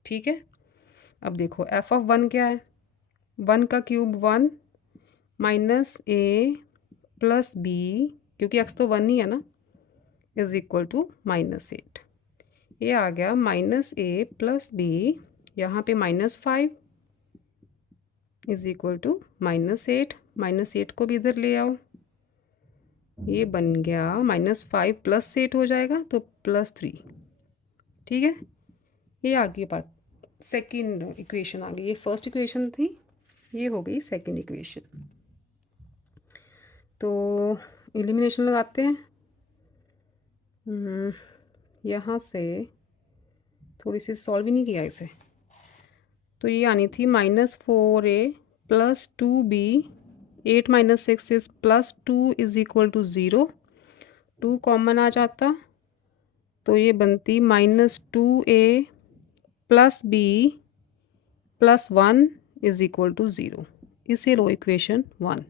ठीक है, अब देखो f ऑफ 1 क्या है, 1 का cube 1 minus a plus b, क्योंकि x तो 1 ही है ना, इज इक्वल टू -8। ये आ गया -a प्लस b, यहाँ पे -5 इज इक्वल टू -8। -8 को भी इधर ले आओ, ये बन गया -5 प्लस 8 हो जाएगा तो +3। ठीक है, ये आ गई पार्ट सेकेंड इक्वेशन आ गई। ये फर्स्ट इक्वेशन थी, ये हो गई सेकेंड इक्वेशन। तो एलिमिनेशन लगाते हैं। यहाँ से थोड़ी सी सॉल्व ही नहीं किया इसे, तो ये आनी थी -4a plus 2b 8 minus 6 is +2 is equal to 0। 2 common आ जाता तो ये बनती -2a plus b plus 1 is equal to 0। इसे लो equation 1।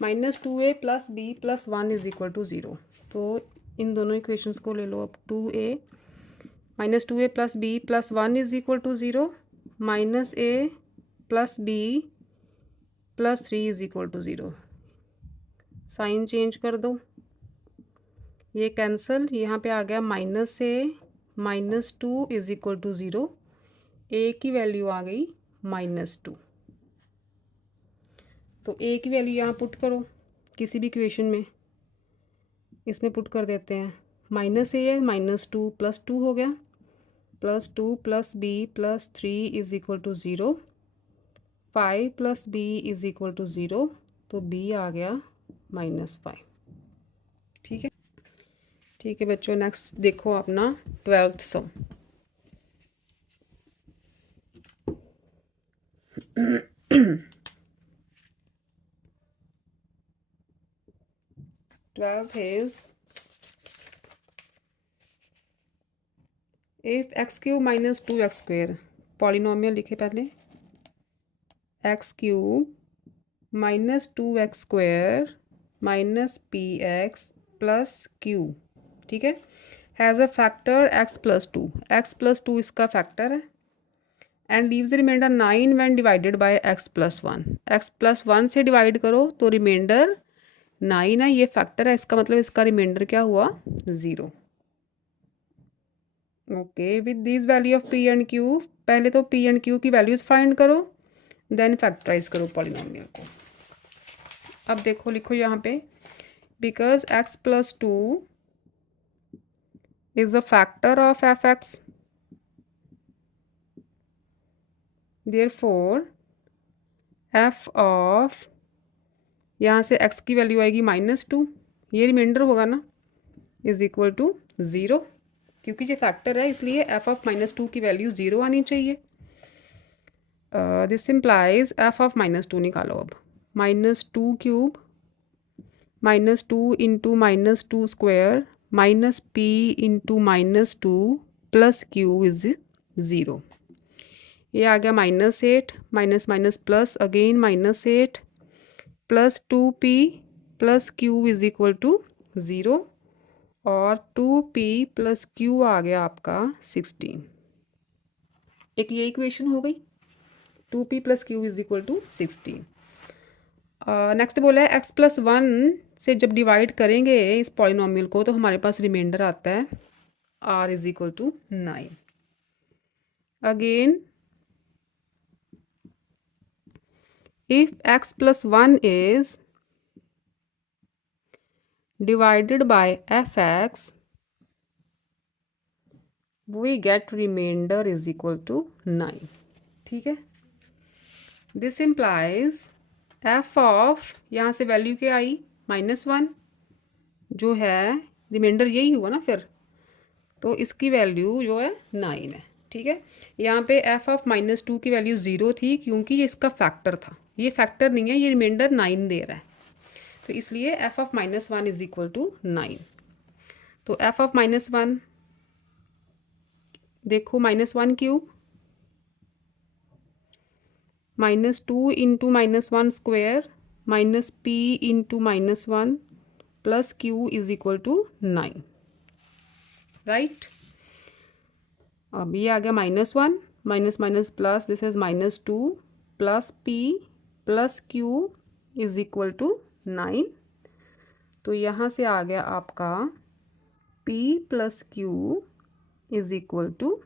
-2a plus b plus 1 is equal to 0। तो इन दोनों इक्वेशंस को ले लो अब। 2a -2a plus b plus 1 is equal to 0, -a plus b plus 3 is equal to 0। Sign change कर दो, ये कैंसल, यहाँ पे आ गया -a -2 इज इक्वल टू 0। ए की वैल्यू आ गई -2। तो ए की वैल्यू यहाँ पुट करो किसी भी इक्वेशन में, इसमें पुट कर देते हैं। -a है, -2 +2 हो गया, +2 + b + 3 is equal to 0। 5 + b is equal to 0, तो b आ गया -5। ठीक है, ठीक है बच्चों। नेक्स्ट देखो अपना 12th sum. Twelfth is if x³ - 2x², polynomial लिखे पहले, x³ - 2x² - px + q, ठीक है, हैज़ अ फैक्टर x+2 इसका फैक्टर है, and leaves the remainder 9 when divided by x+1। x+1 से डिवाइड करो तो रिमाइंडर 9 है, ये फैक्टर है, इसका मतलब इसका रिमाइंडर क्या हुआ, 0। Okay, with this value of p and q, पहले तो p एंड q की वैल्यूज फाइंड करो, देन फैक्टराइज करो पॉलिनोमियल को। अब देखो, लिखो यहाँ पे, because x+2 is a factor of fx, therefore f of, यहाँ से x की वैल्यू आएगी -2, ये रिमाइंडर होगा ना, इज इक्वल टू 0, क्योंकि ये फैक्टर है इसलिए f ऑफ -2 की वैल्यू 0 आनी चाहिए। दिस इम्प्लाइज f ऑफ -2 निकालो अब, -2³ -2 into -2² -p into -2 + q is 0। ये आ गया -8 minus minus plus again -8 + 2p + q is equal to 0, और 2p + q आ गया आपका 16। एक ये इक्वेशन हो गई, 2p + q is equal to 16। Next बोला है x+1 से जब डिवाइड करेंगे इस पॉलिनोमियल को तो हमारे पास रिमाइंडर आता है r is equal to 9। Again if x+1 is divided by fx, we get remainder is equal to 9। ठीक है, दिस इम्प्लाइज f ऑफ, यहाँ से वैल्यू क्या आई, -1, जो है रिमाइंडर यही हुआ ना फिर, तो इसकी वैल्यू जो है 9 है। ठीक है, यहाँ पे f ऑफ -2 की वैल्यू 0 थी क्योंकि ये इसका फैक्टर था, ये फैक्टर नहीं है, ये रिमाइंडर 9 दे रहा है, तो इसलिए f of -1 is equal to 9। तो f ऑफ -1 देखो, -1³ -2 into -1² -p into -1 + q is equal to 9, right. अब ये आ गया -1 minus minus plus, this is -2 + p + q is equal to 9। तो यहाँ से आ गया आपका p + q is equal to,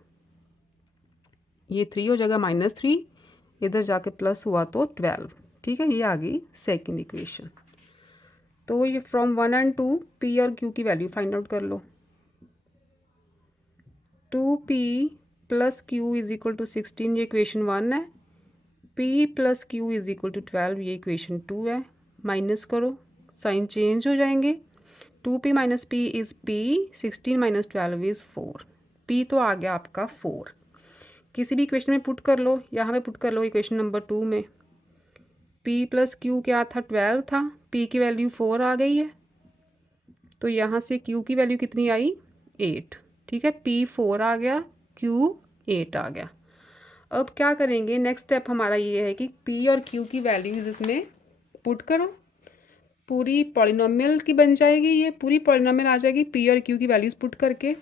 ये 3 हो जाएगा -3, इधर जाके प्लस हुआ तो 12। ठीक है, ये आ गई सेकेंड इक्वेशन। तो ये फ्रॉम 1 एंड 2 p और q की वैल्यू फाइंड आउट कर लो। 2p + q is equal to 16, ये इक्वेशन 1 है, p + q is equal to 12, ये इक्वेशन 2 है। माइनस करो, साइन चेंज हो जाएंगे, 2p - p is p, 16 - 12 is 4, p तो आ गया आपका 4। किसी भी इक्वेशन में पुट कर लो, यहाँ पे पुट कर लो इक्वेशन नंबर 2 में, p + q क्या था, 12 था, p की वैल्यू 4 आ गई है, तो यहाँ से q की वैल्यू कितनी आई, 8। ठीक है, p 4 आ गया, q 8 आ गया। अब क्या करेंगे, नेक्स्ट स्टेप हमारा ये है कि p और q की वैल्यूज़ इसमें पुट करो, पूरी पॉलिनोमियल की बन जाएगी, ये पूरी पॉलिनोमियल आ जाएगी p और q की वैल्यूज़ पुट करके,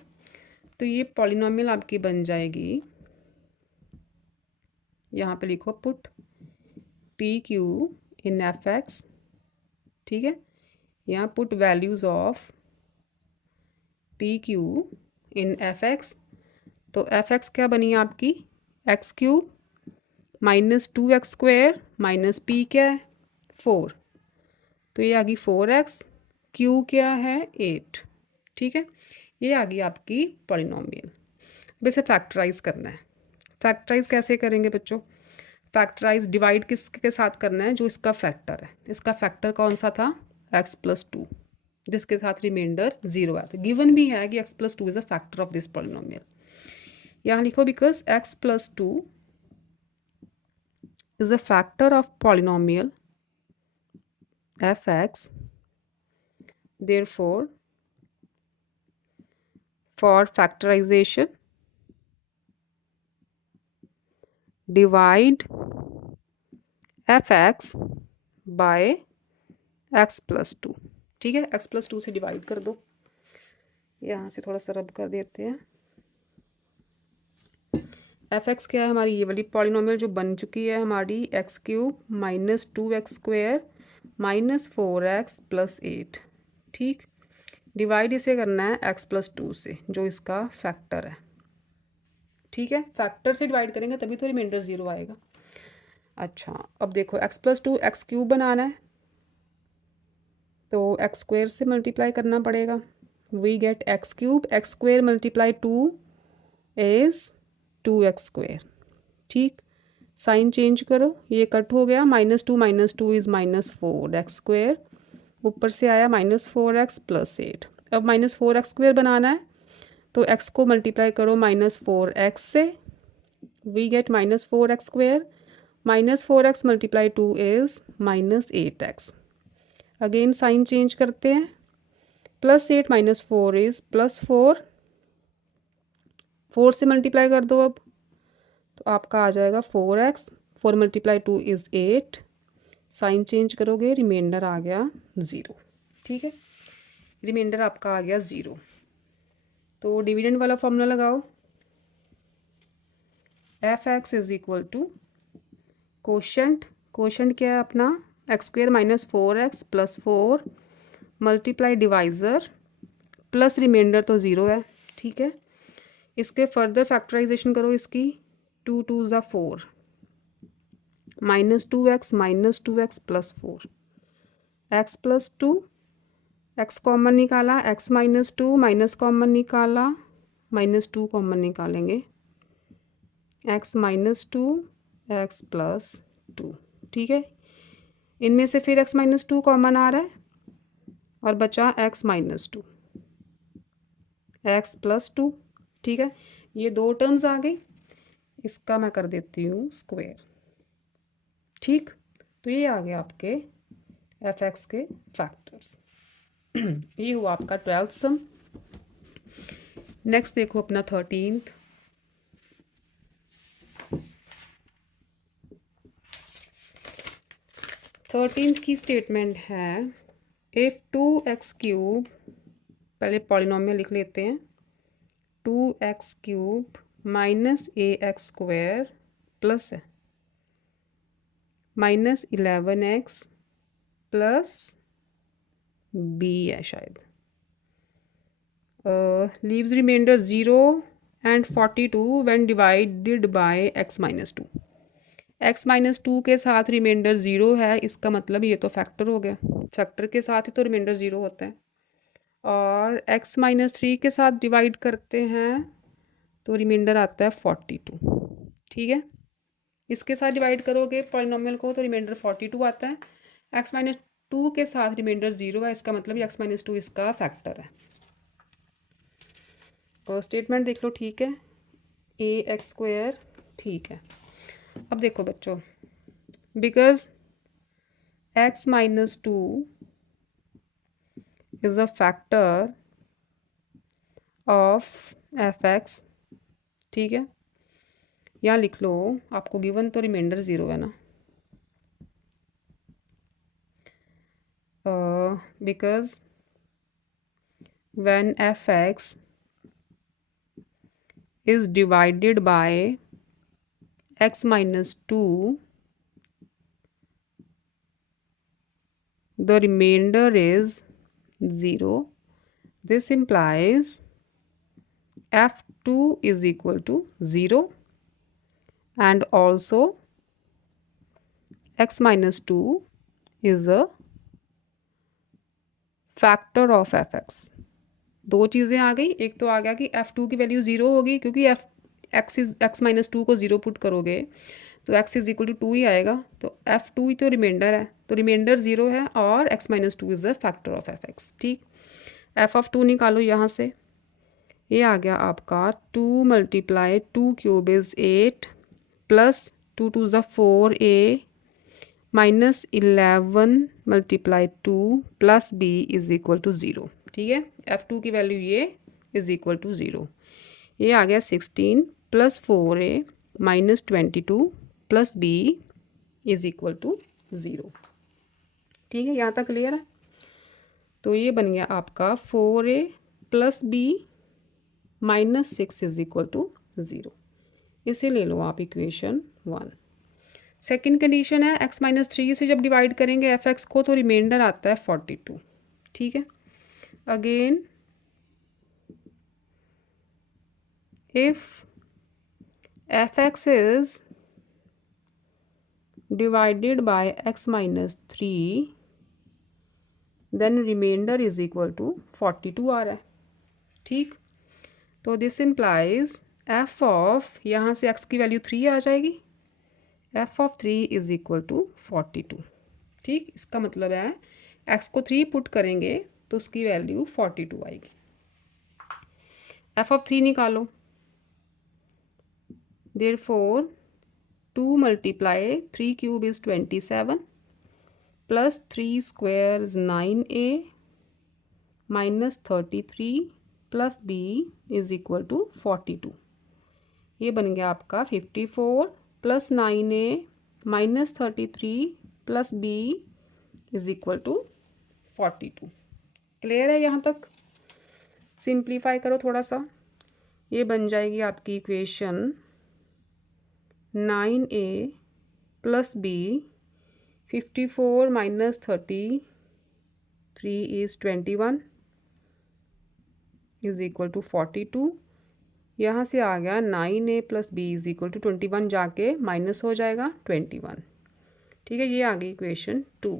तो ये पॉलिनोमियल आपकी बन जाएगी, यहाँ पे लिखो put P Q in F x. ठीक है, यहाँ put values of P Q in F x. तो एफ एक्स क्या बनी आपकी, x cube minus 2x² minus P क्या है 4, तो ये आ गई 4x, क्यू क्या है 8। ठीक है, ये आ गई आपकी पॉलिनोमियल। अब इसे फैक्टराइज करना है। फैक्टराइज कैसे करेंगे बच्चों, फैक्टराइज डिवाइड किसके साथ करना है, जो इसका फैक्टर है। इसका फैक्टर कौन सा था, x+2, जिसके साथ रिमाइंडर 0 आया था। गिवन भी है कि x+2 is a factor of this polynomial. यहाँ लिखो because x+2 is a factor of polynomial fx, therefore for factorization divide fx by x+2। ठीक है, x+2 से डिवाइड कर दो, यहाँ से थोड़ा सा रब कर देते हैं। एफ एक्स क्या है हमारी, ये वाली पॉलिनोमियल जो बन चुकी है हमारी, x³ minus 2x² minus 4x plus 8। ठीक, डिवाइड इसे करना है x+2 से, जो इसका फैक्टर है। ठीक है, फैक्टर से डिवाइड करेंगे तभी तो रिमाइंडर 0 आएगा। अच्छा, अब देखो x+2 x³ बनाना है तो x² से मल्टीप्लाई करना पड़ेगा। We get x³ x² multiply 2 is 2x²। ठीक, साइन चेंज करो, ये कट हो गया, -2 इज़ -4x², ऊपर से आया -4x प्लस 8। अब -4x² बनाना है तो x को मल्टीप्लाई करो -4x से, we get -4x², -4x multiply 2 is -8x। Again sign change करते हैं, +8 -4 इज़ +4, 4 से मल्टीप्लाई कर दो अब, तो आपका आ जाएगा 4x, 4 multiply 2 is 8, sign change करोगे रिमाइंडर आ गया 0। ठीक है, रिमाइंडर आपका आ गया 0। तो डिविडेंड वाला फॉर्मूला लगाओ, f x is equal to quotient, quotient क्या है अपना x² minus 4x plus 4 multiply divisor plus reminder तो 0 है। ठीक है, इसके फर्दर फैक्टराइजेशन करो इसकी, 2 2 ज़ा 4, -2x plus 4, x+2, x common निकाला, x -2 माइनस कॉमन निकाला, -2 कॉमन निकालेंगे, x -2 x प्लस 2। ठीक है, इनमें से फिर x -2 कॉमन आ रहा है और बचा x -2 x प्लस 2। ठीक है, ये दो टर्म्स आ गई, इसका मैं कर देती हूँ स्क्वायर। ठीक, तो ये आ गया आपके एफ एक्स के फैक्टर्स। ये हुआ आपका 12th सम। नेक्स्ट देखो अपना 13th। की स्टेटमेंट है, इफ़ 2x³ पहले पॉलिनोमियल लिख लेते हैं, 2x³ माइनस ax² प्लस है -11x प्लस b है शायद, leaves remainder 0 and 42 when divided by x -2। x -2 के साथ रिमाइंडर 0 है, इसका मतलब ये तो फैक्टर हो गया, फैक्टर के साथ ही तो रिमाइंडर 0 होता है। और x -3 के साथ डिवाइड करते हैं तो रिमाइंडर आता है 42। ठीक है, इसके साथ डिवाइड करोगे पॉलिनोमियल को तो रिमाइंडर 42 आता है। x -2 के साथ रिमाइंडर 0 है, इसका मतलब x -2 इसका फैक्टर है। तो स्टेटमेंट देख लो, ठीक है, ax², ठीक है। अब देखो बच्चों, because x -2 is a factor of f x. ठीक है, यहाँ लिख लो, आपको गिवन तो रिमाइंडर 0 है ना, because when F x is divided by x -2, the remainder is 0. This implies f2 is equal to 0 and also x minus 2 is a factor of fx। दो चीज़ें आ गई, एक तो आ गया कि f2 की वैल्यू 0 होगी क्योंकि x माइनस 2 को 0 पुट करोगे तो x इज इक्वल टू 2 ही आएगा, तो f2 ही तो रिमाइंडर है, तो रिमाइंडर 0 है और x minus 2 is a factor of fx। ठीक, f ऑफ 2 निकालो यहाँ से, ये आ गया आपका 2 multiply 2 cube is 8 plus 2 two ज़ा 4a minus 11 multiply 2 plus b is equal to 0। ठीक है, f2 की वैल्यू ये इज़ इक्वल टू 0। ये आ गया 16 plus 4a minus 22 plus b is equal to 0। ठीक है, यहाँ तक क्लियर है। तो ये बन गया आपका 4a plus b minus 6 is equal to 0। इसे ले लो आप इक्वेशन 1। सेकेंड कंडीशन है x माइनस 3 से जब डिवाइड करेंगे एफ एक्स को तो रिमाइंडर आता है 42। ठीक है, again if fx is divided by x minus 3 then remainder is equal to 42 आ रहा है। ठीक, तो दिस implies f of, यहाँ से x की वैल्यू 3 आ जाएगी, f of 3 is equal to 42। ठीक, इसका मतलब है x को 3 पुट करेंगे तो उसकी वैल्यू 42 आएगी। f of 3 निकालो, therefore 2 multiply 3 cube is 27 plus 3 square is 9a minus 33 plus b is equal to 42। ये बन गया आपका 54 plus 9a minus 33 plus b is equal to 42। Clear है यहाँ तक? सिंप्लीफाई करो थोड़ा सा, ये बन जाएगी आपकी equation 9a plus b 54 minus 33 is 21 is equal to 42। यहाँ से आ गया 9a plus b is equal to 21, जाके माइनस हो जाएगा 21। ठीक है, ये आ गई इक्वेशन 2।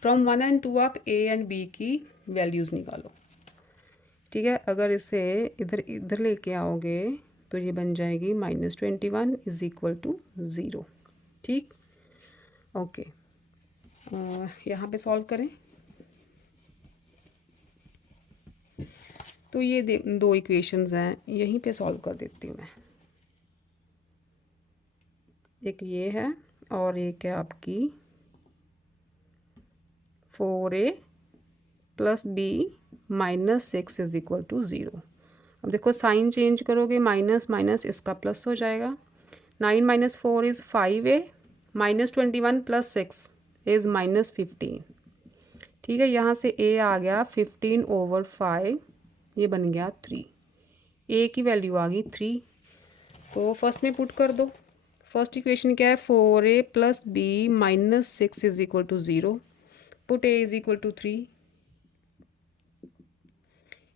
फ्रॉम 1 एंड 2 आप a एंड b की वैल्यूज़ निकालो। ठीक है, अगर इसे इधर इधर लेके आओगे तो ये बन जाएगी -21 इज़ इक्वल टू 0। ठीक, ओके, यहाँ पे सॉल्व करें तो ये दो इक्वेशंस हैं, यहीं पे सॉल्व कर देती हूँ मैं। एक ये है और एक है आपकी 4a plus b minus 6 is equal to 0। अब देखो साइन चेंज करोगे, माइनस माइनस इसका प्लस हो जाएगा। 9 minus 4 is 5a minus 21 plus 6 is minus 15। ठीक है, यहाँ से a आ गया 15/5, ये बन गया 3। a की वैल्यू आ गई 3, तो फर्स्ट में पुट कर दो। फर्स्ट इक्वेशन क्या है, 4a plus b minus 6 is equal to 0, put a is equal to 3।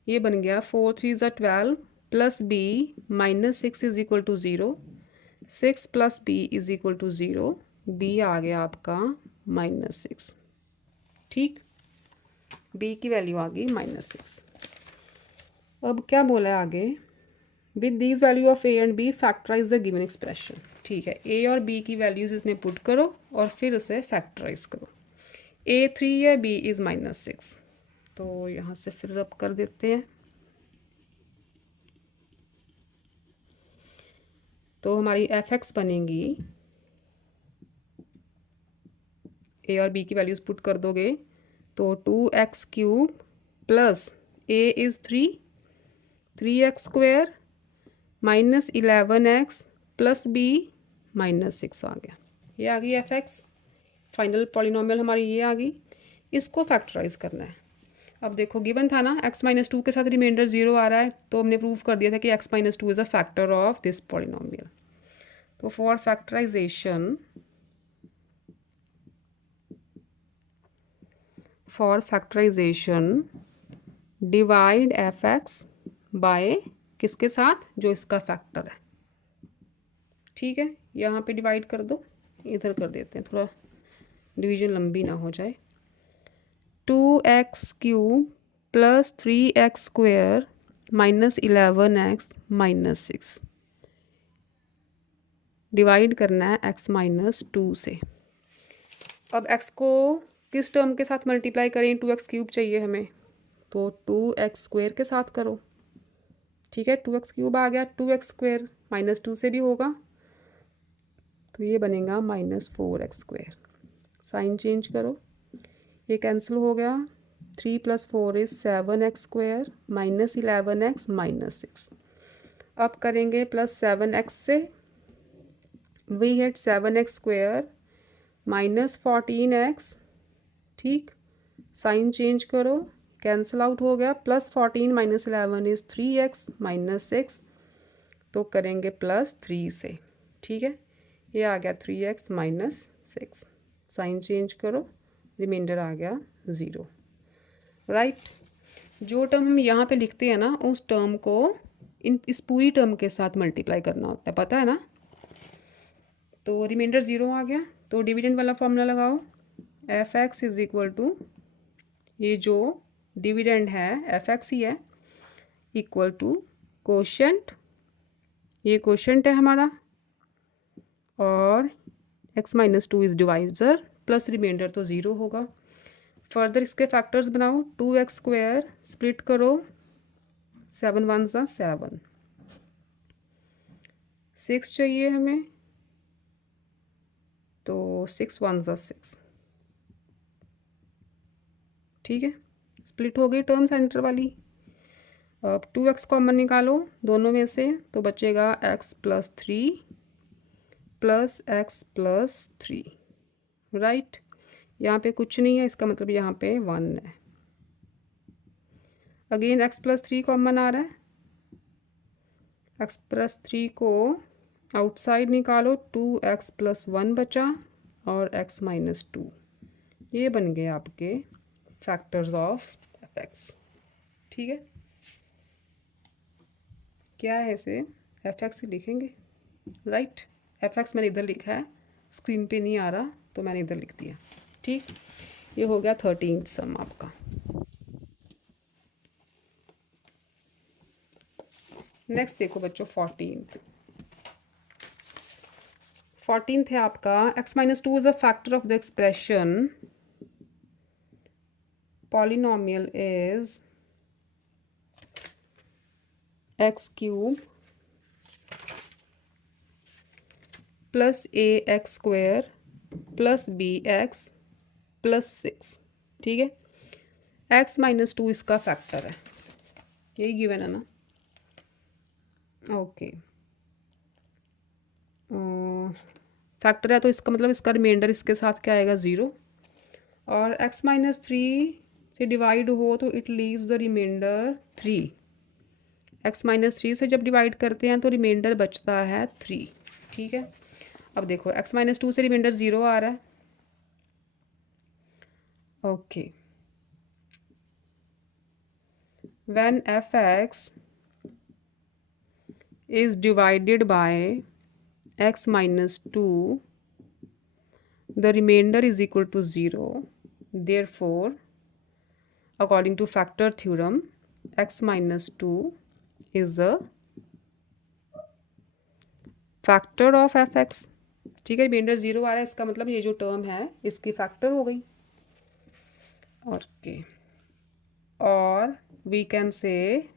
ये बन गया 4 3 ज़ा 12 plus b minus 6 is equal to 0, 6 plus b is equal to 0, b आ गया आपका -6। ठीक, बी की वैल्यू आ गई -6। अब क्या बोला है आगे, with these value of a and b factorise the given expression. ठीक है, ए और बी की वैल्यूज़ इसमें पुट करो और फिर उसे फैक्टराइज करो। ए 3 है, बी इज़ -6, तो यहाँ से फिर रब कर देते हैं। तो हमारी एफ एक्स बनेगी, ए और बी की वैल्यूज़ पुट कर दोगे तो 2x³ plus a is 3x square minus 11x plus b -6 आ गया। ये आ गई एफ एक्स, फाइनल पॉलिनोमियल हमारी ये आ गई। इसको फैक्टराइज करना है। अब देखो गिवन था ना x माइनस 2 के साथ रिमाइंडर 0 आ रहा है, तो हमने प्रूव कर दिया था कि x minus 2 is a factor of this polynomial. तो for factorisation, divide f(x) by किसके साथ, जो इसका फैक्टर है। ठीक है, यहाँ पे डिवाइड कर दो, इधर कर देते हैं, थोड़ा डिवीजन लंबी ना हो जाए। 2x³ plus 3x² minus 11x-6 divide करना है x-2 से। अब x को किस टर्म के साथ मल्टीप्लाई करें, 2x³ चाहिए हमें, तो 2x² के साथ करो। ठीक है, 2x³ आ गया, 2x² -2 से भी होगा, तो ये बनेगा -4x²। साइन चेंज करो, ये कैंसिल हो गया। 3 + 4 = 7x² माइनस 11x-6। अब करेंगे प्लस 7x से, we gate 7x² minus 14x। ठीक, साइन चेंज करो, कैंसिल आउट हो गया। प्लस 14 माइनस 11 = 3x-6, तो करेंगे प्लस 3 से। ठीक है, ये आ गया 3x-6। साइन चेंज करो, रिमाइंडर आ गया 0। राइट, जो टर्म हम यहाँ पे लिखते हैं ना, उस टर्म को इस पूरी टर्म के साथ मल्टीप्लाई करना होता है, पता है ना। तो रिमाइंडर 0 आ गया, तो डिविडेंड वाला फॉर्मूला लगाओ। fx = ये जो डिविडेंड है fx ही है, इक्वल टू कोशेंट, ये कोशेंट है हमारा, और x-2 is divisor, plus reminder तो 0 होगा। फर्दर इसके फैक्टर्स बनाओ, 2x² स्प्लिट करो, 7 × 1 = 7, 6 चाहिए हमें, तो 6 × 1 = 6। ठीक है, स्प्लिट हो गई टर्म सेंटर वाली। अब 2x कॉमन निकालो दोनों में से, तो बचेगा x + 3 प्लस x + 3। राइट, यहाँ पे कुछ नहीं है, इसका मतलब यहाँ पे 1 है। अगेन x + 3 कॉमन आ रहा है, x + 3 को आउटसाइड निकालो, 2x + 1 बचा, और x-2। ये बन गए आपके फैक्टर्स ऑफ fx। ठीक है, क्या है, इसे fx ही लिखेंगे। राइट, fx मैंने इधर लिखा है, स्क्रीन पे नहीं आ रहा, तो मैंने इधर लिख दिया। ठीक, ये हो गया 13th सम आपका। नेक्स्ट देखो बच्चों, 14th है आपका, x-2 is a factor of the expression polynomial is x³ plus ax² plus bx plus 6। ठीक है, x-2 इसका फैक्टर है, यही गिवन है ना। ओके, फैक्टर है तो इसका मतलब इसका रिमाइंडर इसके साथ क्या आएगा, 0। और x-3 से डिवाइड हो तो it leaves the reminder 3। x-3 से जब डिवाइड करते हैं तो रिमाइंडर बचता है 3। ठीक है, अब देखो x-2 से रिमाइंडर 0 आ रहा है। Okay, when fx is divided by x-2, the remainder is equal to 0. Therefore, according to factor theorem, x-2 is a factor of fx। ठीक है, रिमाइंडर 0 आ रहा है, इसका मतलब ये जो टर्म है इसकी फैक्टर हो गई। ओके, और वी कैन से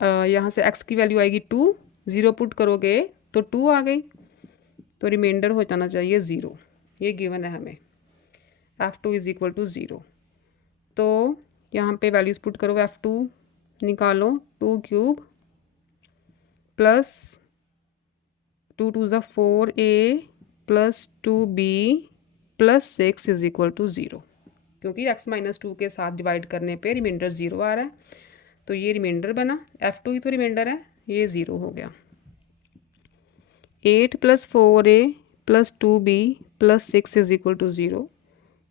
यहाँ से x की वैल्यू आएगी 2, 0 पुट करोगे तो 2 आ गई, तो रिमाइंडर हो जाना चाहिए 0। ये गिवन है हमें, f2 इज इक्वल टू 0। तो यहाँ पे वैल्यूज पुट करो, f2 निकालो, 2³ plus 2 × 2 = 4a plus 2b plus 6 is equal to 0, क्योंकि x-2 के साथ डिवाइड करने पे रिमाइंडर 0 आ रहा है, तो ये रिमाइंडर बना। f2 ही तो रिमाइंडर है, ये 0 हो गया। 8 + 4a plus 2b plus 6 is equal to 0।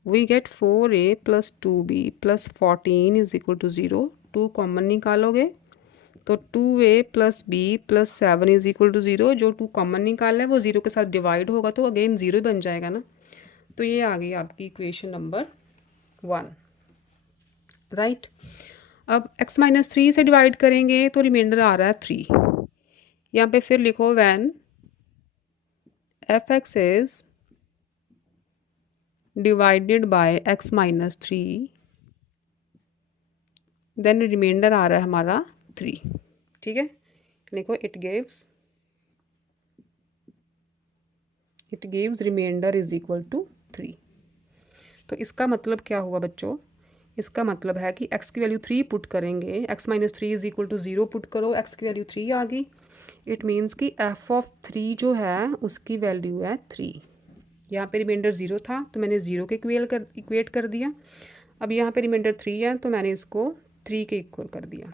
We get 4a plus 2b plus 14 is equal to 0। 2 common निकालोगे तो 2a plus b plus 7 is equal to 0। जो 2 कॉमन निकालना है वो 0 के साथ डिवाइड होगा तो अगेन 0 ही बन जाएगा ना। तो ये आ गई आपकी इक्वेशन नंबर 1, राइट। अब x माइनस 3 से डिवाइड करेंगे तो रिमाइंडर आ रहा है 3। यहाँ पे फिर लिखो when f(x) is divided by x minus 3 then reminder आ रहा है हमारा 3। ठीक है, लिखो it gives reminder is equal to 3। तो इसका मतलब क्या हुआ बच्चों, इसका मतलब है कि x की वैल्यू 3 पुट करेंगे, x minus 3 is equal to 0 put करो, x की वैल्यू 3 आ गई। इट मीन्स कि f ऑफ 3 जो है उसकी वैल्यू है 3। यहाँ पे रिमाइंडर 0 था तो मैंने 0 के इक्वेट कर दिया। अब यहाँ पे रिमाइंडर 3 है तो मैंने इसको 3 के इक्वल कर दिया।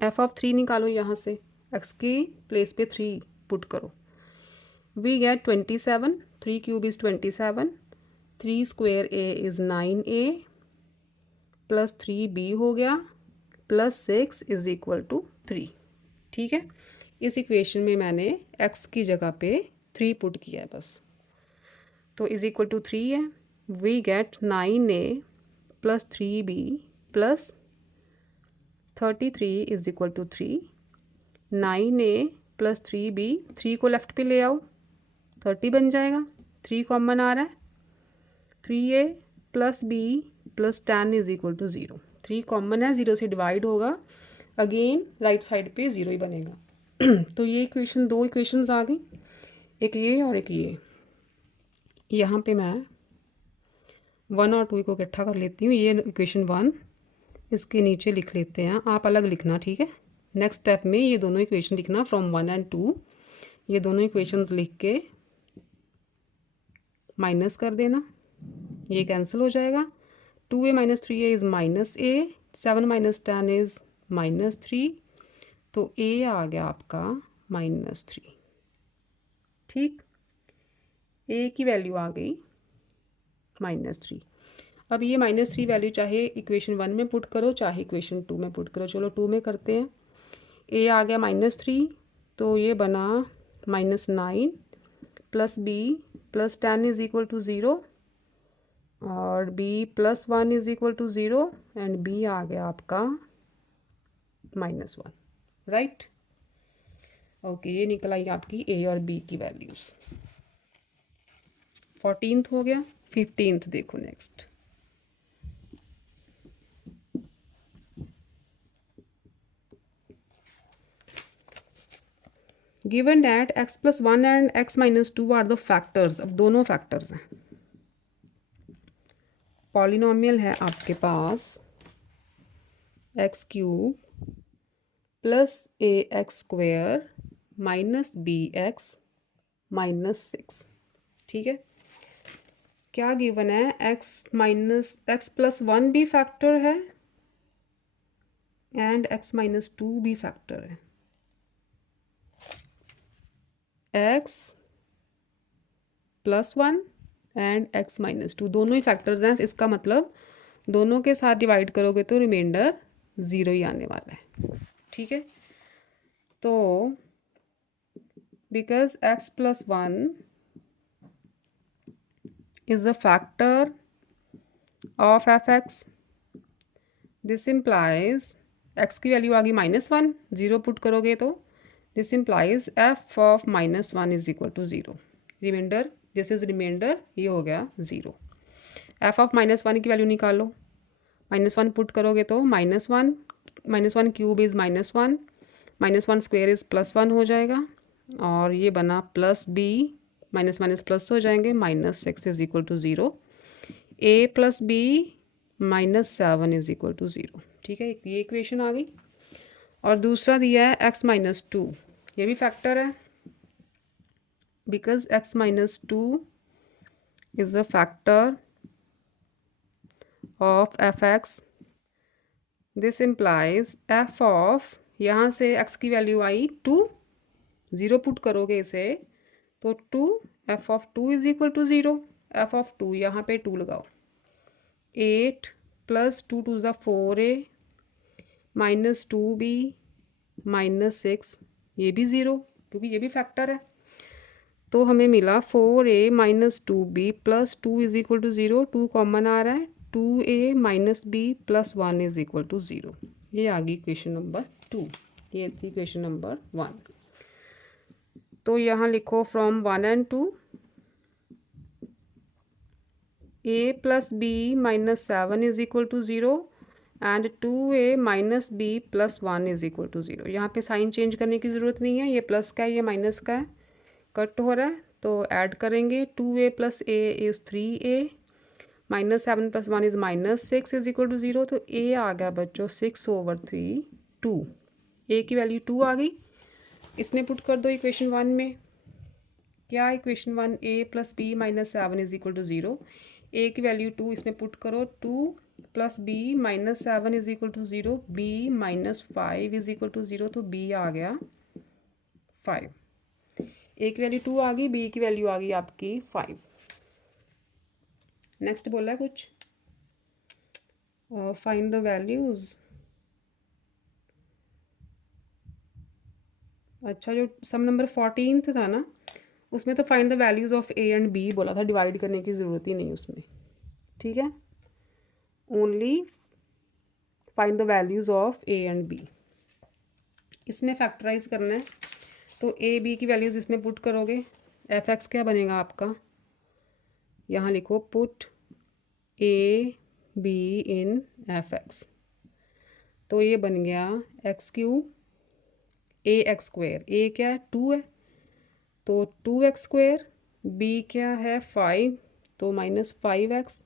f ऑफ 3 निकालो, यहाँ से x की प्लेस पे 3 पुट करो। We get 27, 3 cube is 27, 3 square a is 9a plus 3b हो गया प्लस 6 इज़ इक्वल टू 3। ठीक है, इस इक्वेशन में मैंने x की जगह पे 3 पुट किया है बस, तो इज़ इक्वल टू 3 है। We get 9a plus 3b plus 33 is equal to 3। 9a plus 3b, 3 को लेफ्ट पे ले आओ 30 बन जाएगा, 3 कॉमन आ रहा है। 3a plus b plus 10 is equal to 0। 3 common है, 0 से डिवाइड होगा, अगेन राइट साइड पे 0 ही बनेगा। तो ये इक्वेशन, 2 इक्वेशंस आ गई, एक ये और एक ये। यहाँ पे मैं 1 और 2 को इकट्ठा कर लेती हूँ। ये इक्वेशन 1 इसके नीचे लिख लेते हैं, आप अलग लिखना, ठीक है। नेक्स्ट स्टेप में ये दोनों इक्वेशन लिखना फ्रॉम 1 एंड 2, ये दोनों इक्वेशंस लिख के माइनस कर देना, ये कैंसिल हो जाएगा। 2a minus 3a is minus a, 7 minus 10 is minus 3, तो a आ गया आपका माइनस 3। ठीक, a की वैल्यू आ गई माइनस 3। अब ये माइनस 3 वैल्यू चाहे इक्वेशन 1 में पुट करो चाहे इक्वेशन 2 में पुट करो। चलो 2 में करते हैं। a आ गया माइनस 3, तो ये बना minus 9 plus b plus 10 is equal to 0 और b plus 1 is equal to 0 and b आ गया आपका माइनस 1, राइट। ओके, ये निकल आई आपकी a और b की वैल्यूज़। 14th हो गया। 15th देखो next. Given that x plus 1 and x minus 2 are the factors. अब दोनों फैक्टर्स हैं, पॉलिनोमियल है आपके पास x cube plus a x square minus b x minus 6। ठीक है, क्या गिवन है, x प्लस 1 भी फैक्टर है एंड x माइनस 2 भी फैक्टर है। x plus 1 and x minus 2 दोनों ही फैक्टर्स हैं। इसका मतलब दोनों के साथ डिवाइड करोगे तो रिमाइंडर 0 ही आने वाला है। ठीक है, तो because x plus 1 is a factor of fx, this implies x की वैल्यू आ गई -1, 0 पुट करोगे तो this implies f of -1 is equal to 0। Remainder, this is remainder, ये हो गया 0। f ऑफ -1 की वैल्यू निकालो, -1 पुट करोगे तो -1 क्यूब इज़ -1, -1 स्क्वेयर इज़ +1 हो जाएगा और ये बना plus b, minus minus plus हो जाएंगे, -6 is equal to 0। a plus b -7 is equal to 0। ठीक है, ये इक्वेशन आ गई। और दूसरा दिया है x माइनस 2, ये भी फैक्टर है because x minus 2 is a factor of fx, this implies f of, यहाँ से x की वैल्यू आई 2, 0 पुट करोगे इसे तो 2, f of 2 is equal to 0। f of 2 यहाँ पे 2 लगाओ, 8 प्लस 2 2 ज़ा 4a माइनस 2b -6, ये भी 0 क्योंकि ये भी फैक्टर है। तो हमें मिला 4a minus 2b plus 2 is equal to 0, 2 common आ रहा है, 2a minus b plus 1 is equal to 0। ये आ गई इक्वेशन नंबर 2, ये थी इक्वेशन नंबर 1। तो यहाँ लिखो from 1 and 2 a plus b minus 7 is equal to 0 and 2a minus b plus 1 is equal to 0। यहाँ पे साइन चेंज करने की ज़रूरत नहीं है, ये प्लस का है ये माइनस का है, कट हो रहा है तो ऐड करेंगे। 2a plus a is 3a, -7 + 1 is -6 is equal to 0। तो a आ गया बच्चों 6/3, 2। a की वैल्यू 2 आ गई, इसमें पुट कर दो इक्वेशन 1 में। क्या equation 1, a plus b minus 7 is equal to 0, a की वैल्यू 2 इसमें पुट करो, 2 plus b minus 7 is equal to 0, b minus 5 is equal to 0। तो b आ गया 5। a की वैल्यू 2 आ गई, b की वैल्यू आ गई आपकी 5। नेक्स्ट बोला है कुछ, फाइंड द वैल्यूज़। अच्छा, जो सम नंबर 14 था ना, उसमें तो find the values of a and b बोला था, डिवाइड करने की ज़रूरत ही नहीं उसमें, ठीक है। Only find the values of a and b। इसमें फैक्टराइज करना है, तो a b की वैल्यूज़ इसमें पुट करोगे, f(x) क्या बनेगा आपका, यहाँ लिखो put a b in f(x), तो ये बन गया x³ ax², a क्या है 2 है तो 2x², b क्या है 5 तो -5x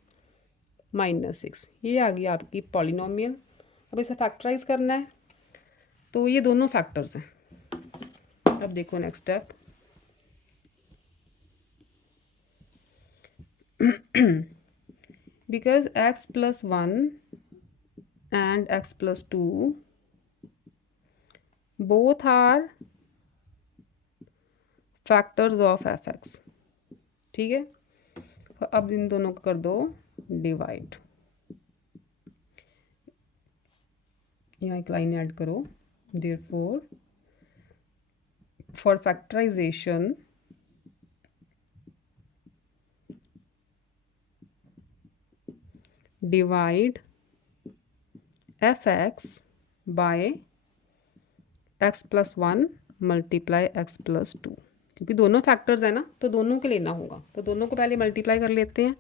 -6। ये आ गई आपकी पॉलिनोमियल। अब इसे फैक्टराइज करना है, तो ये दोनों फैक्टर्स हैं। अब देखो next step, because x + 1 and x + 2 both are factors of f(x), ठीक है। अब इन दोनों को कर दो डिवाइड, यहाँ एक लाइन ऐड करो, therefore for factorisation divide f(x) by x + 1 multiply x + 2, क्योंकि दोनों फैक्टर्स है ना तो दोनों के लेना होगा, तो दोनों को पहले मल्टीप्लाई कर लेते हैं।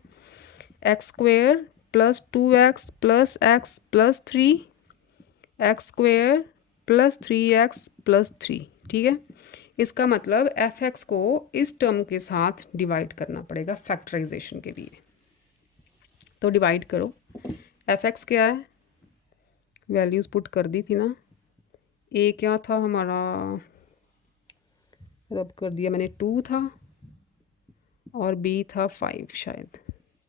x² + 2x + x + 3, x² + 3x + 3, ठीक है। इसका मतलब f(x) को इस टर्म के साथ डिवाइड करना पड़ेगा फैक्टराइजेशन के लिए। तो डिवाइड करो, f(x) क्या है, वैल्यूज़ पुट कर दी थी ना, a क्या था हमारा, रब कर दिया मैंने 2 था, और b था 5 शायद,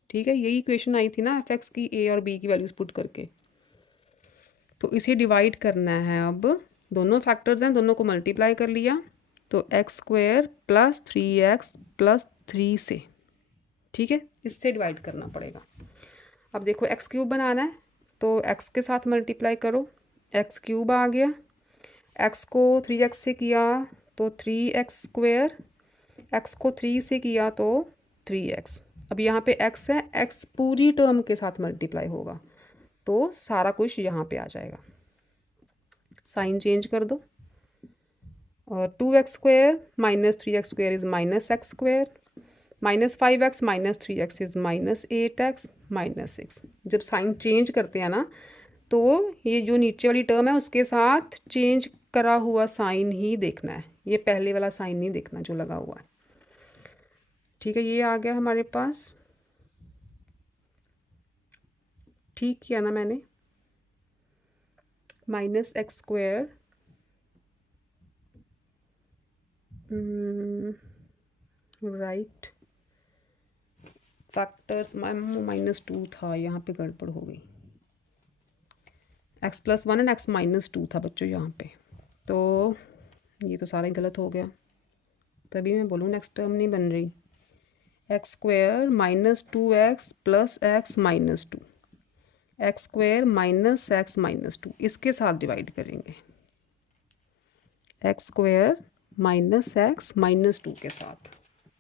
ठीक है। यही इक्वेशन आई थी ना f(x) की a और b की वैल्यूज़ पुट करके। तो इसे डिवाइड करना है, अब दोनों फैक्टर्स हैं, दोनों को मल्टीप्लाई कर लिया, तो x² + 3x + 3 से, ठीक है, इससे डिवाइड करना पड़ेगा। अब देखो x³ बनाना है, तो x के साथ मल्टीप्लाई करो, x³ आ गया, x को 3x से किया तो 3x², x को 3 से किया तो 3x। अब यहाँ पे x है, x पूरी टर्म के साथ मल्टीप्लाई होगा, तो सारा कुछ यहाँ पे आ जाएगा। साइन चेंज कर दो, और 2x² - 3x² is -x², -5x - 3x is -8x -6। जब साइन चेंज करते हैं ना, तो ये जो नीचे वाली टर्म है उसके साथ चेंज करा हुआ साइन ही देखना है, ये पहले वाला साइन नहीं देखना जो लगा हुआ है, ठीक है। ये आ गया हमारे पास, ठीक किया ना मैंने, -x², राइट, फैक्टर्स -2 था, यहाँ पे गड़बड़ हो गई, x + 1 एंड x - 2 था बच्चों यहाँ पे, तो ये तो सारा ही गलत हो गया, तभी मैं बोलूँ नेक्स्ट टर्म नहीं बन रही। x² - 2x + x - 2, x² - x - 2, इसके साथ डिवाइड करेंगे, x square minus x minus two के साथ।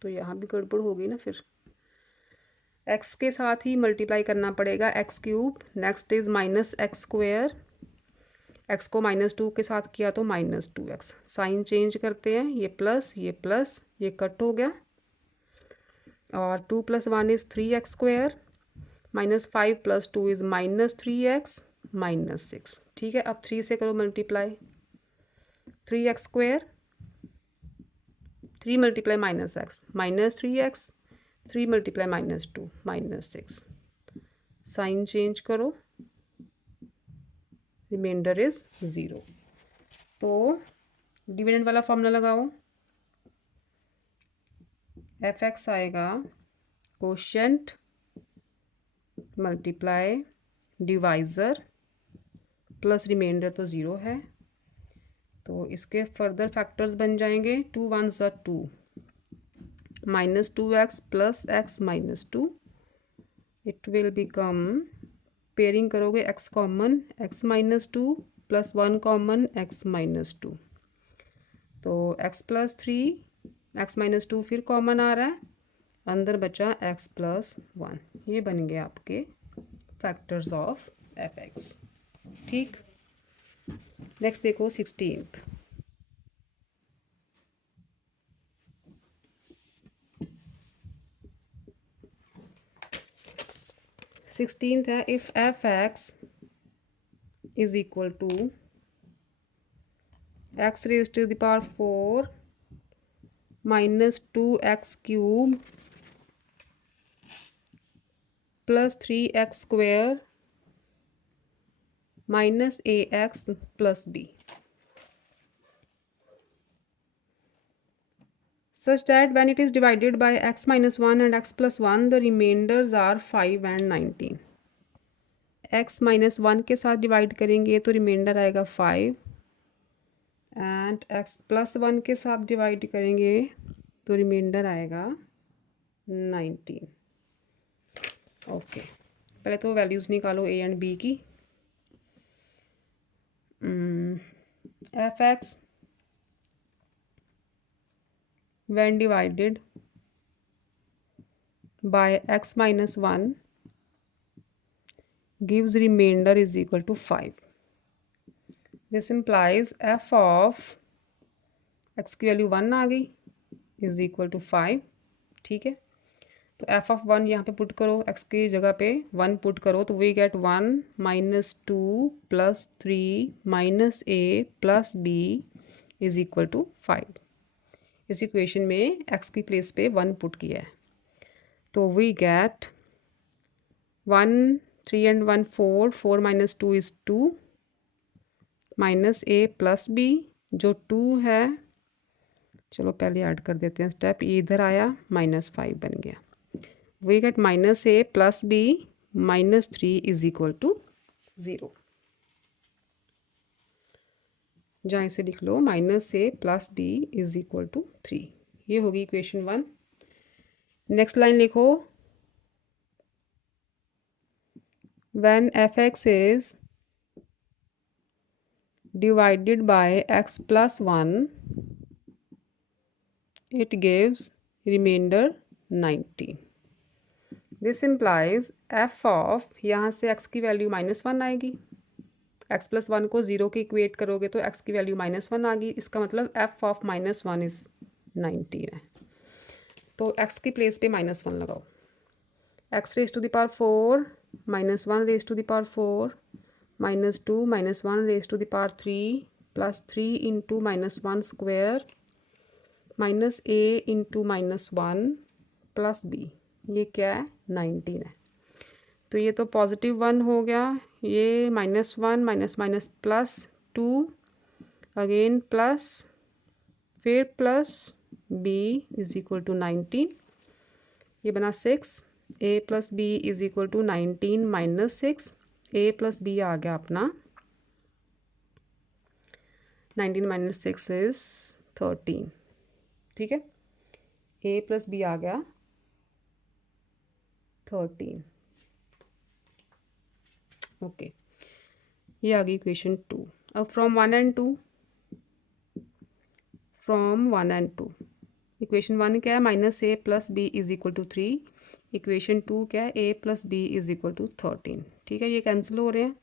तो यहाँ भी गड़बड़ हो गई ना, फिर एक्स के साथ ही मल्टीप्लाई करना पड़ेगा, x cube. Next is minus x square, x को माइनस टू के साथ किया तो minus two x. Sign change करते हैं, ये प्लस ये कट हो गया, और two plus one is three x square, minus five plus two is minus three x minus six. ठीक है, अब थ्री से करो multiply, three x square, three multiply minus three x, three multiply minus two minus six. Sign change करो, reminder is zero. तो dividend वाला formula लगाओ, f x आएगा quotient multiply divisor plus reminder तो ज़ीरो है, तो इसके फर्दर फैक्टर्स बन जाएंगे, टू वन ज़ा two, minus two x minus two, it will become, pairing करोगे x common x minus two plus one common x minus two, तो x plus three, x minus two फिर common आ रहा है, अंदर बचा एक्स प्लस वन। ये बन गए आपके फैक्टर्स ऑफ एफ एक्स। ठीक, नेक्स्ट देखो 16th। है, if f x is equal to x raise to the power 4 minus two x cube plus three x square minus a x plus b, such that when it is divided by x minus 1 and x plus 1 the remainders are 5 and 19। x minus one के साथ divide करेंगे तो reminder आएगा 5, and x plus one के साथ divide करेंगे तो reminder आएगा 19। ओके, पहले तो वैल्यूज़ निकालो a एंड b की। F x when divided by x minus 1 gives remainder is equal to 5। this implies f of x की वैल्यू 1 आ गई इज इक्वल टू 5। ठीक है, तो f ऑफ 1 यहाँ पे पुट करो, x की जगह पे 1 पुट करो, तो we get 1 minus two plus three minus a plus b is equal to 5। इस इक्वेशन में x की प्लेस पे 1 पुट किया है, तो we get 1 3 and 1 4, 4 minus two is 2 minus a plus b जो 2 है, चलो पहले ऐड कर देते हैं स्टेप, ये इधर आया माइनस 5 बन गया, we get minus a plus b minus 3 is equal to 0। जहाँ इसे लिख लो minus a plus b is equal to 3, ये होगी इक्वेशन 1। नेक्स्ट लाइन लिखो, when f(x) is divided by x plus 1 it gives remainder 19। this implies f of, यहाँ से x की वैल्यू -1 आएगी, x प्लस वन को 0 के इक्वेट करोगे तो x की वैल्यू -1 आ गई, इसका मतलब f ऑफ -1 इज़ 19 है, तो x की प्लेस पे -1 लगाओ, x raise to the power 4 -1 raise to the power 4 minus two minus one raise to the power 3 plus 3 into -1 square minus a into -1 plus b, ये क्या है 19 है, तो ये तो पॉजिटिव 1 हो गया, ये -1 minus minus plus 2 again plus फिर plus b is equal to 19, ये बना 6, a plus b is equal to 19 minus 6, a plus b आ गया अपना 19 माइनस 6 इज 13। ठीक है, ए प्लस बी आ गया 13। ओके, ये आ गई इक्वेशन 2। अब from 1 and 2 from 1 and 2। Equation 1 क्या है, minus a plus b is equal to 3। Equation 2 क्या है, a plus b is equal to 13। ठीक है, ये कैंसिल हो रहे हैं,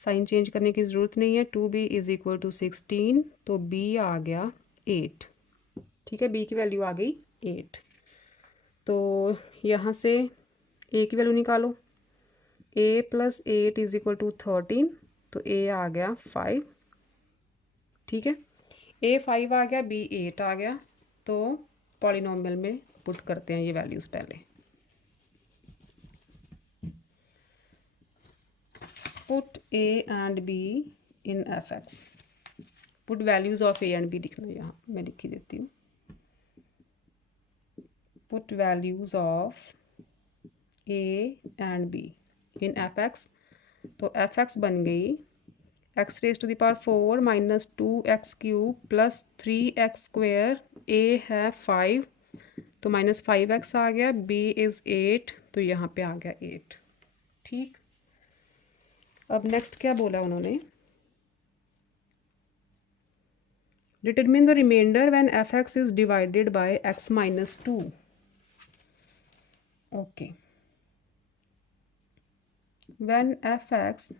साइन चेंज करने की ज़रूरत नहीं है। 2b इज इक्वल टू 16, तो b आ गया 8। ठीक है, b की वैल्यू आ गई 8। तो यहाँ से a की वैल्यू निकालो, a plus 8 is equal to 13, तो a आ गया 5। ठीक है, a 5 आ गया, b 8 आ गया। तो पॉलिनोमियल में पुट करते हैं ये वैल्यूज़ पहले। Put a and b in fx। पुट values of a and b लिखना, यहाँ मैं लिख ही देती हूँ। Put values of a and b in fx। तो fx बन गई x raise to the power 4 minus 2x cube plus 3x square. a है 5, तो माइनस 5x आ गया। b इज़ 8, तो यहाँ पे आ गया 8। ठीक, अब नेक्स्ट क्या बोला उन्होंने, determine the remainder when fx is divided by x minus 2। Okay, when fx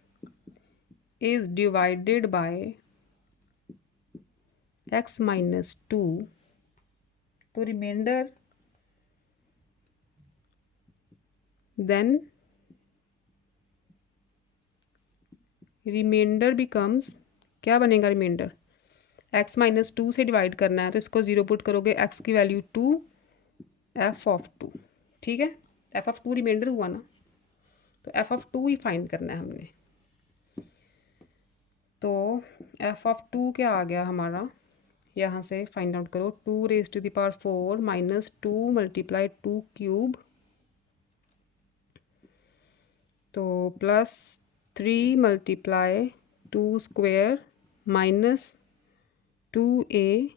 is divided by x minus 2, तो रिमाइंडर then रिमाइंडर बिकम्स, क्या बनेगा रिमाइंडर, x माइनस 2 से डिवाइड करना है, तो इसको 0 पुट करोगे, x की वैल्यू 2, f ऑफ 2। ठीक है, f ऑफ 2 रिमाइंडर हुआ ना, तो f ऑफ 2 ही फाइंड करना है हमने। तो f ऑफ 2 क्या आ गया हमारा, यहाँ से फाइंड आउट करो। 2 raise to the power 4 minus 2 multiply 2 cube, तो plus 3 multiply 2 square minus 2a,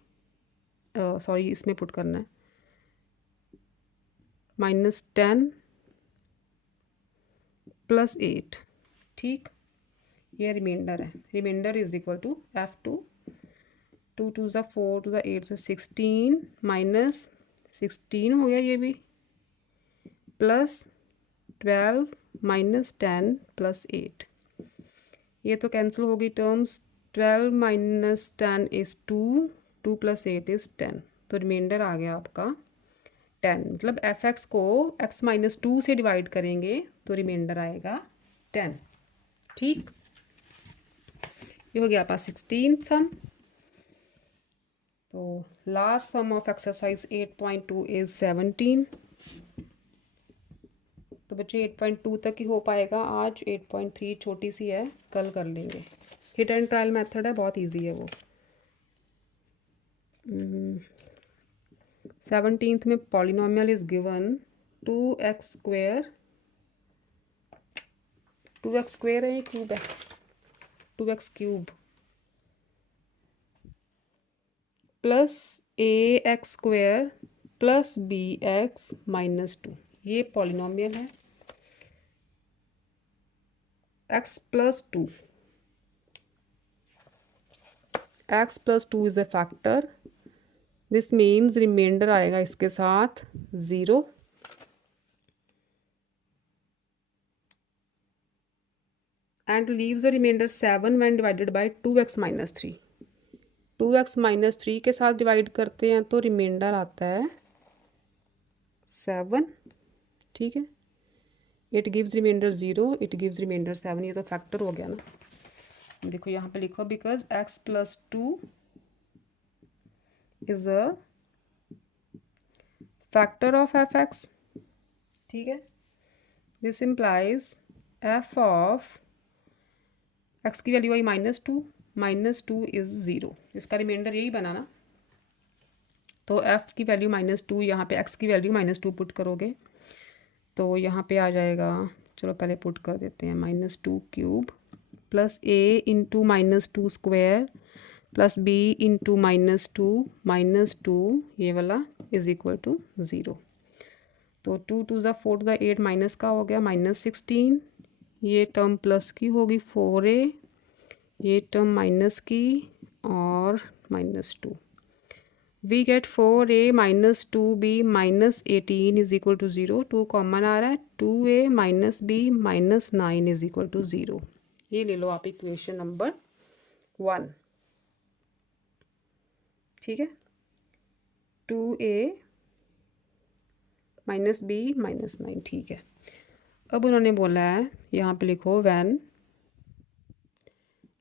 sorry इसमें पुट करना है, माइनस 10 प्लस 8। ठीक, ये रिमाइंडर है। Reminder is equal to f2, 2 2 ज़ा 4, 2 ज़ा 8 ज़ा 16 माइनस 16 हो गया ये भी, प्लस 12 माइनस 10 प्लस 8। ये तो कैंसिल हो गई terms. 12 minus 10 is 2, 2 plus 8 is 10, तो रिमाइंडर आ गया आपका 10। मतलब fx को x माइनस 2 से डिवाइड करेंगे तो रिमाइंडर आएगा 10। ठीक, ये हो गया आपका 16 सम। तो last sum of exercise 8.2 is 17। तो बच्चे 8.2 तक ही हो पाएगा आज, 8.3 छोटी सी है, कल कर लेंगे। हिट एंड ट्रायल मेथड है, बहुत इजी है वो। 17th में polynomial is given 2x square, 2x square है ये क्यूब है, 2x cube plus ax square plus bx minus 2, ये पॉलिनोमियल है। x plus 2, x plus 2 is a factor, this means remainder आएगा इसके साथ 0। And leaves the remainder 7 when divided by 2x minus 3। 2x minus 3 के साथ divide करते हैं तो रिमाइंडर आता है 7। ठीक है, it gives remainder 0, it gives remainder 7, ये तो फैक्टर हो गया ना। देखो यहाँ पे लिखो, because x plus 2 is a factor of fx। ठीक है, this implies f of x की value I minus two is 0, इसका रिमाइंडर यही बना ना। तो f की वैल्यू -2, यहाँ पे x की वैल्यू -2 पुट करोगे तो यहाँ पे आ जाएगा, चलो पहले पुट कर देते हैं, -2 cube plus a into -2 square plus b into -2 ये वाला इज इक्वल टू 0। तो 2 2 ज़ा 4 ज़ा 8 माइनस का हो गया -16, ये टर्म प्लस की होगी 4a, ये टर्म माइनस की और -2। We get 4a minus 2b minus 18 is equal to 0, 2 common आ रहा है, 2a minus b minus 9 is equal to 0। ये ले लो आप इक्वेशन नंबर 1। ठीक है, 2a माइनस b माइनस 9। ठीक है, अब उन्होंने बोला है यहाँ पे लिखो when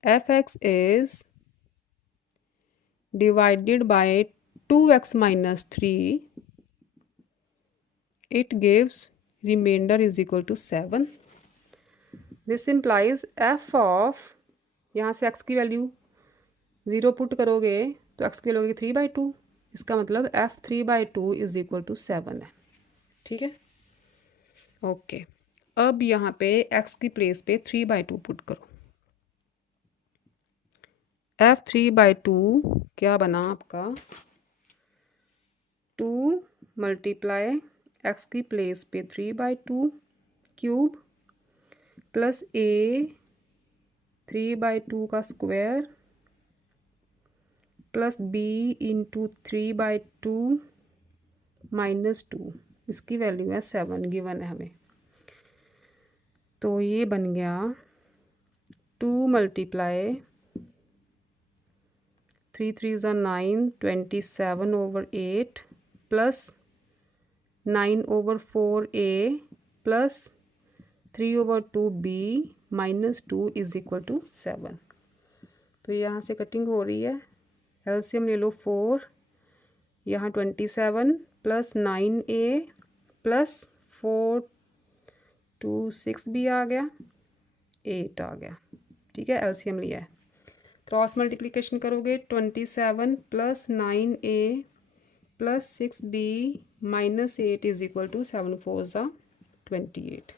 f(x) is divided by 2x minus 3 it gives remainder is equal to 7। this implies f of, यहाँ से x की वैल्यू 0 पुट करोगे तो x की वैल्यू होगी 3/2। इसका मतलब f 3/2 इज इक्वल टू 7 है। ठीक है, ओके। अब यहाँ पे x की प्लेस पे 3/2 पुट करो। f 3/2 क्या बना आपका, 2 मल्टीप्लाई x की प्लेस पे 3/2 क्यूब प्लस a 3/2 का square plus b into 3/2 minus 2, इसकी वैल्यू है 7 गिवन है हमें। तो ये बन गया 2 मल्टीप्लाई 3 3 ज़ा 9 27/8 plus 9/4a plus 3/2b minus 2 is equal to 7। तो यहाँ से कटिंग हो रही है, एलसीएम ले लो 4, यहाँ 27 प्लस 9a प्लस 4 2 6b आ गया, 8 आ गया। ठीक है, एलसीएम लिया है, क्रॉस मल्टीप्लिकेशन करोगे 27 plus 9a plus 6b minus 8 is equal to 7 4 ज़ा 28।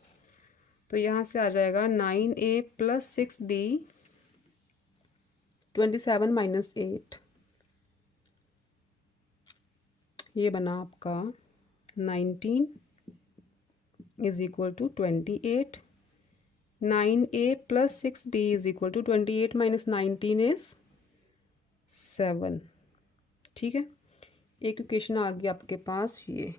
तो यहाँ से आ जाएगा 9a प्लस 6b 27 माइनस 8, ये बना आपका 19 is equal to 28। 9a plus 6b is equal to 28 minus 19 is 7। ठीक है, एक इक्वेशन आ गई आपके पास, ये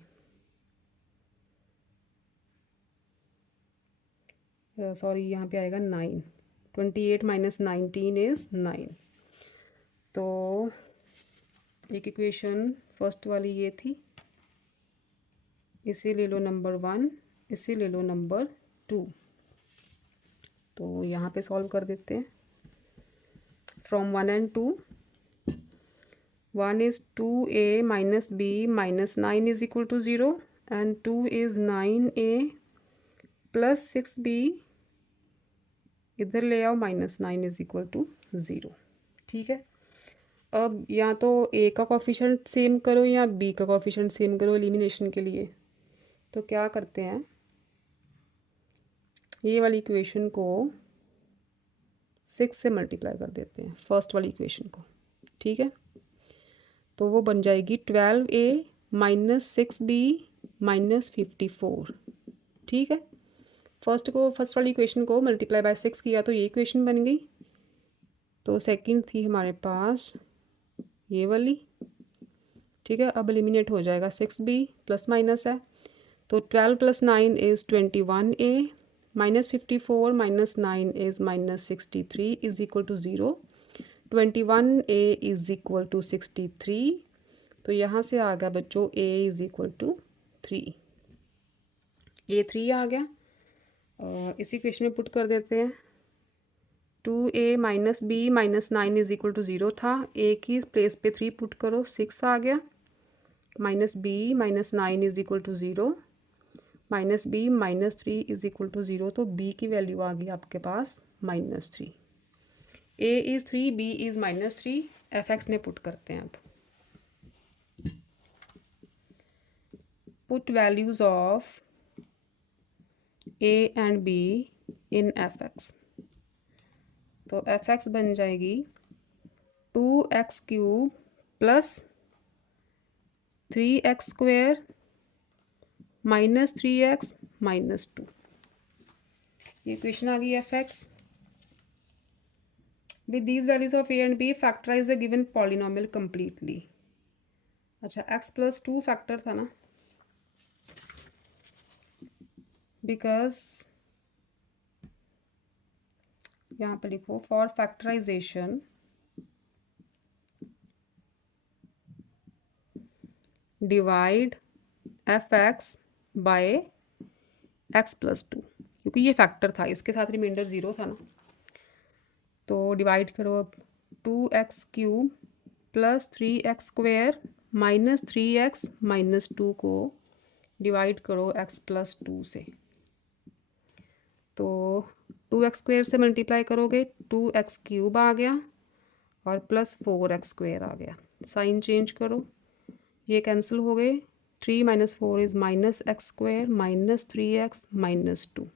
सॉरी यहाँ पे आएगा 9, 28 माइनस 19 इज 9। तो एक इक्वेशन फर्स्ट वाली ये थी, इसे ले लो नंबर 1, इसे ले लो नंबर 2। तो यहाँ पे सॉल्व कर देते हैं from 1 and 2। 1 is 2a minus b minus 9 is equal to 0 and 2 is 9a plus 6b, इधर ले आओ, माइनस 9 इज इक्वल टू 0। ठीक है, अब या तो a का कोफिशिएंट सेम करो या b का कोफिशिएंट सेम करो एलिमिनेशन के लिए। तो क्या करते हैं, ये वाली इक्वेशन को 6 से मल्टीप्लाई कर देते हैं, फर्स्ट वाली इक्वेशन को। ठीक है, तो वो बन जाएगी 12a माइनस 6b माइनस 54। ठीक है, फर्स्ट वाली इक्वेशन को मल्टीप्लाई बाय 6 किया तो ये इक्वेशन बन गई। तो सेकंड थी हमारे पास ये वाली। ठीक है, अब एलिमिनेट हो जाएगा, 6b प्लस माइनस है, तो 12 plus 9 is 21a minus 54 minus 9 is minus 63 is equal to 0। 21a is equal to 63। तो यहाँ से आ गया बच्चों a is equal to 3, a 3 आ गया। इसी क्वेश्चन में पुट कर देते हैं, 2a minus b minus 9 is equal to 0 था, a की प्लेस पे 3 पुट करो, 6 आ गया, minus b minus 9 is equal to 0 minus b minus 3 is equal to 0। तो b की वैल्यू आ गई आपके पास minus 3। a is 3, b is minus 3, fx ने पुट करते हैं। अब put values of a and b in fx। तो fx बन जाएगी 2x cube plus 3x square minus 3x minus 2। ये इक्वेशन आ गई fx। With these values of a and b factorise the given polynomial completely. अच्छा, x+2 factor था ना, because यहाँ पे लिखो for factorisation divide f(x) bye x+2, क्योंकि ये फैक्टर था, इसके साथ रिमाइंडर 0 था ना, तो डिवाइड करो अब 2x³ plus 3x² minus 3x minus 2 को डिवाइड करो x+2 से, तो 2x² से मल्टीप्लाई करोगे 2x³ आ गया और प्लस 4x² आ गया। साइन चेंज करो, ये कैंसिल हो गए। 3 minus 4 is -x² minus 3x minus 2।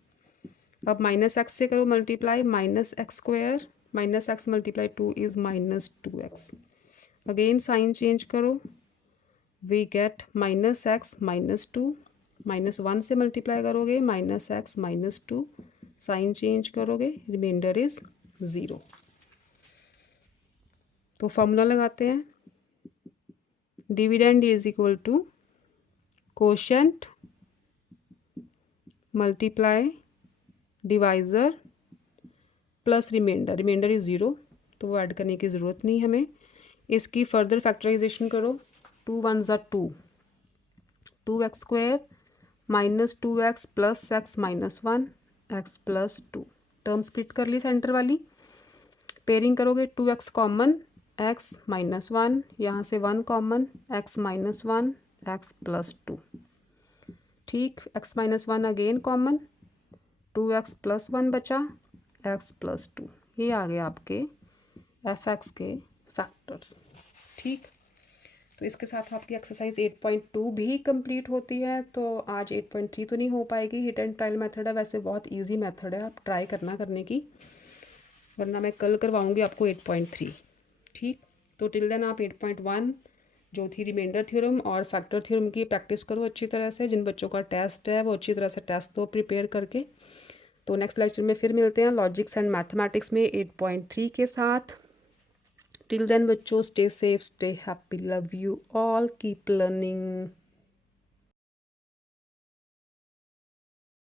अब माइनस एक्स से करो multiply, -x² minus x multiply 2 is -2x। Again sign change करो, वी गेट -x -2, -1 से मल्टीप्लाई करोगे -x -2, साइन चेंज करोगे, रिमाइंडर इज़ 0। तो फॉर्मूला लगाते हैं, dividend is equal to quotient multiply divisor plus remainder, remainder is 0 तो वो add करने की ज़रूरत नहीं हमें। इसकी फर्दर फैक्टराइजेशन करो, 2 1 ज़ा 2, 2x² minus 2x plus x minus 1 x plus 2, term split कर ली सेंटर वाली, पेयरिंग करोगे 2x कॉमन x माइनस 1, यहाँ से 1 common x minus 1 x plus 2, ठीक, x minus 1 again common, 2x plus 1 बचा x प्लस 2, ये आ गया आपके f(x) के फैक्टर्स। ठीक, तो इसके साथ आपकी एक्सरसाइज 8.2 भी कंप्लीट होती है। तो आज 8.3 तो नहीं हो पाएगी, हिट एंड ट्रायल मेथड है, वैसे बहुत इजी मेथड है, आप ट्राई करने की, वरना मैं कल करवाऊंगी आपको 8.3। ठीक, तो टिल देन आप 8.1 जो थी रिमाइंडर थ्योरम और फैक्टर थ्योरम की प्रैक्टिस करो अच्छी तरह से। जिन बच्चों का टेस्ट है वो अच्छी तरह से टेस्ट दो प्रिपेयर करके। तो नेक्स्ट लेक्चर में फिर मिलते हैं लॉजिक्स एंड मैथमेटिक्स में 8.3 के साथ। Till then, बच्चों, stay safe, stay happy, love you all, keep learning.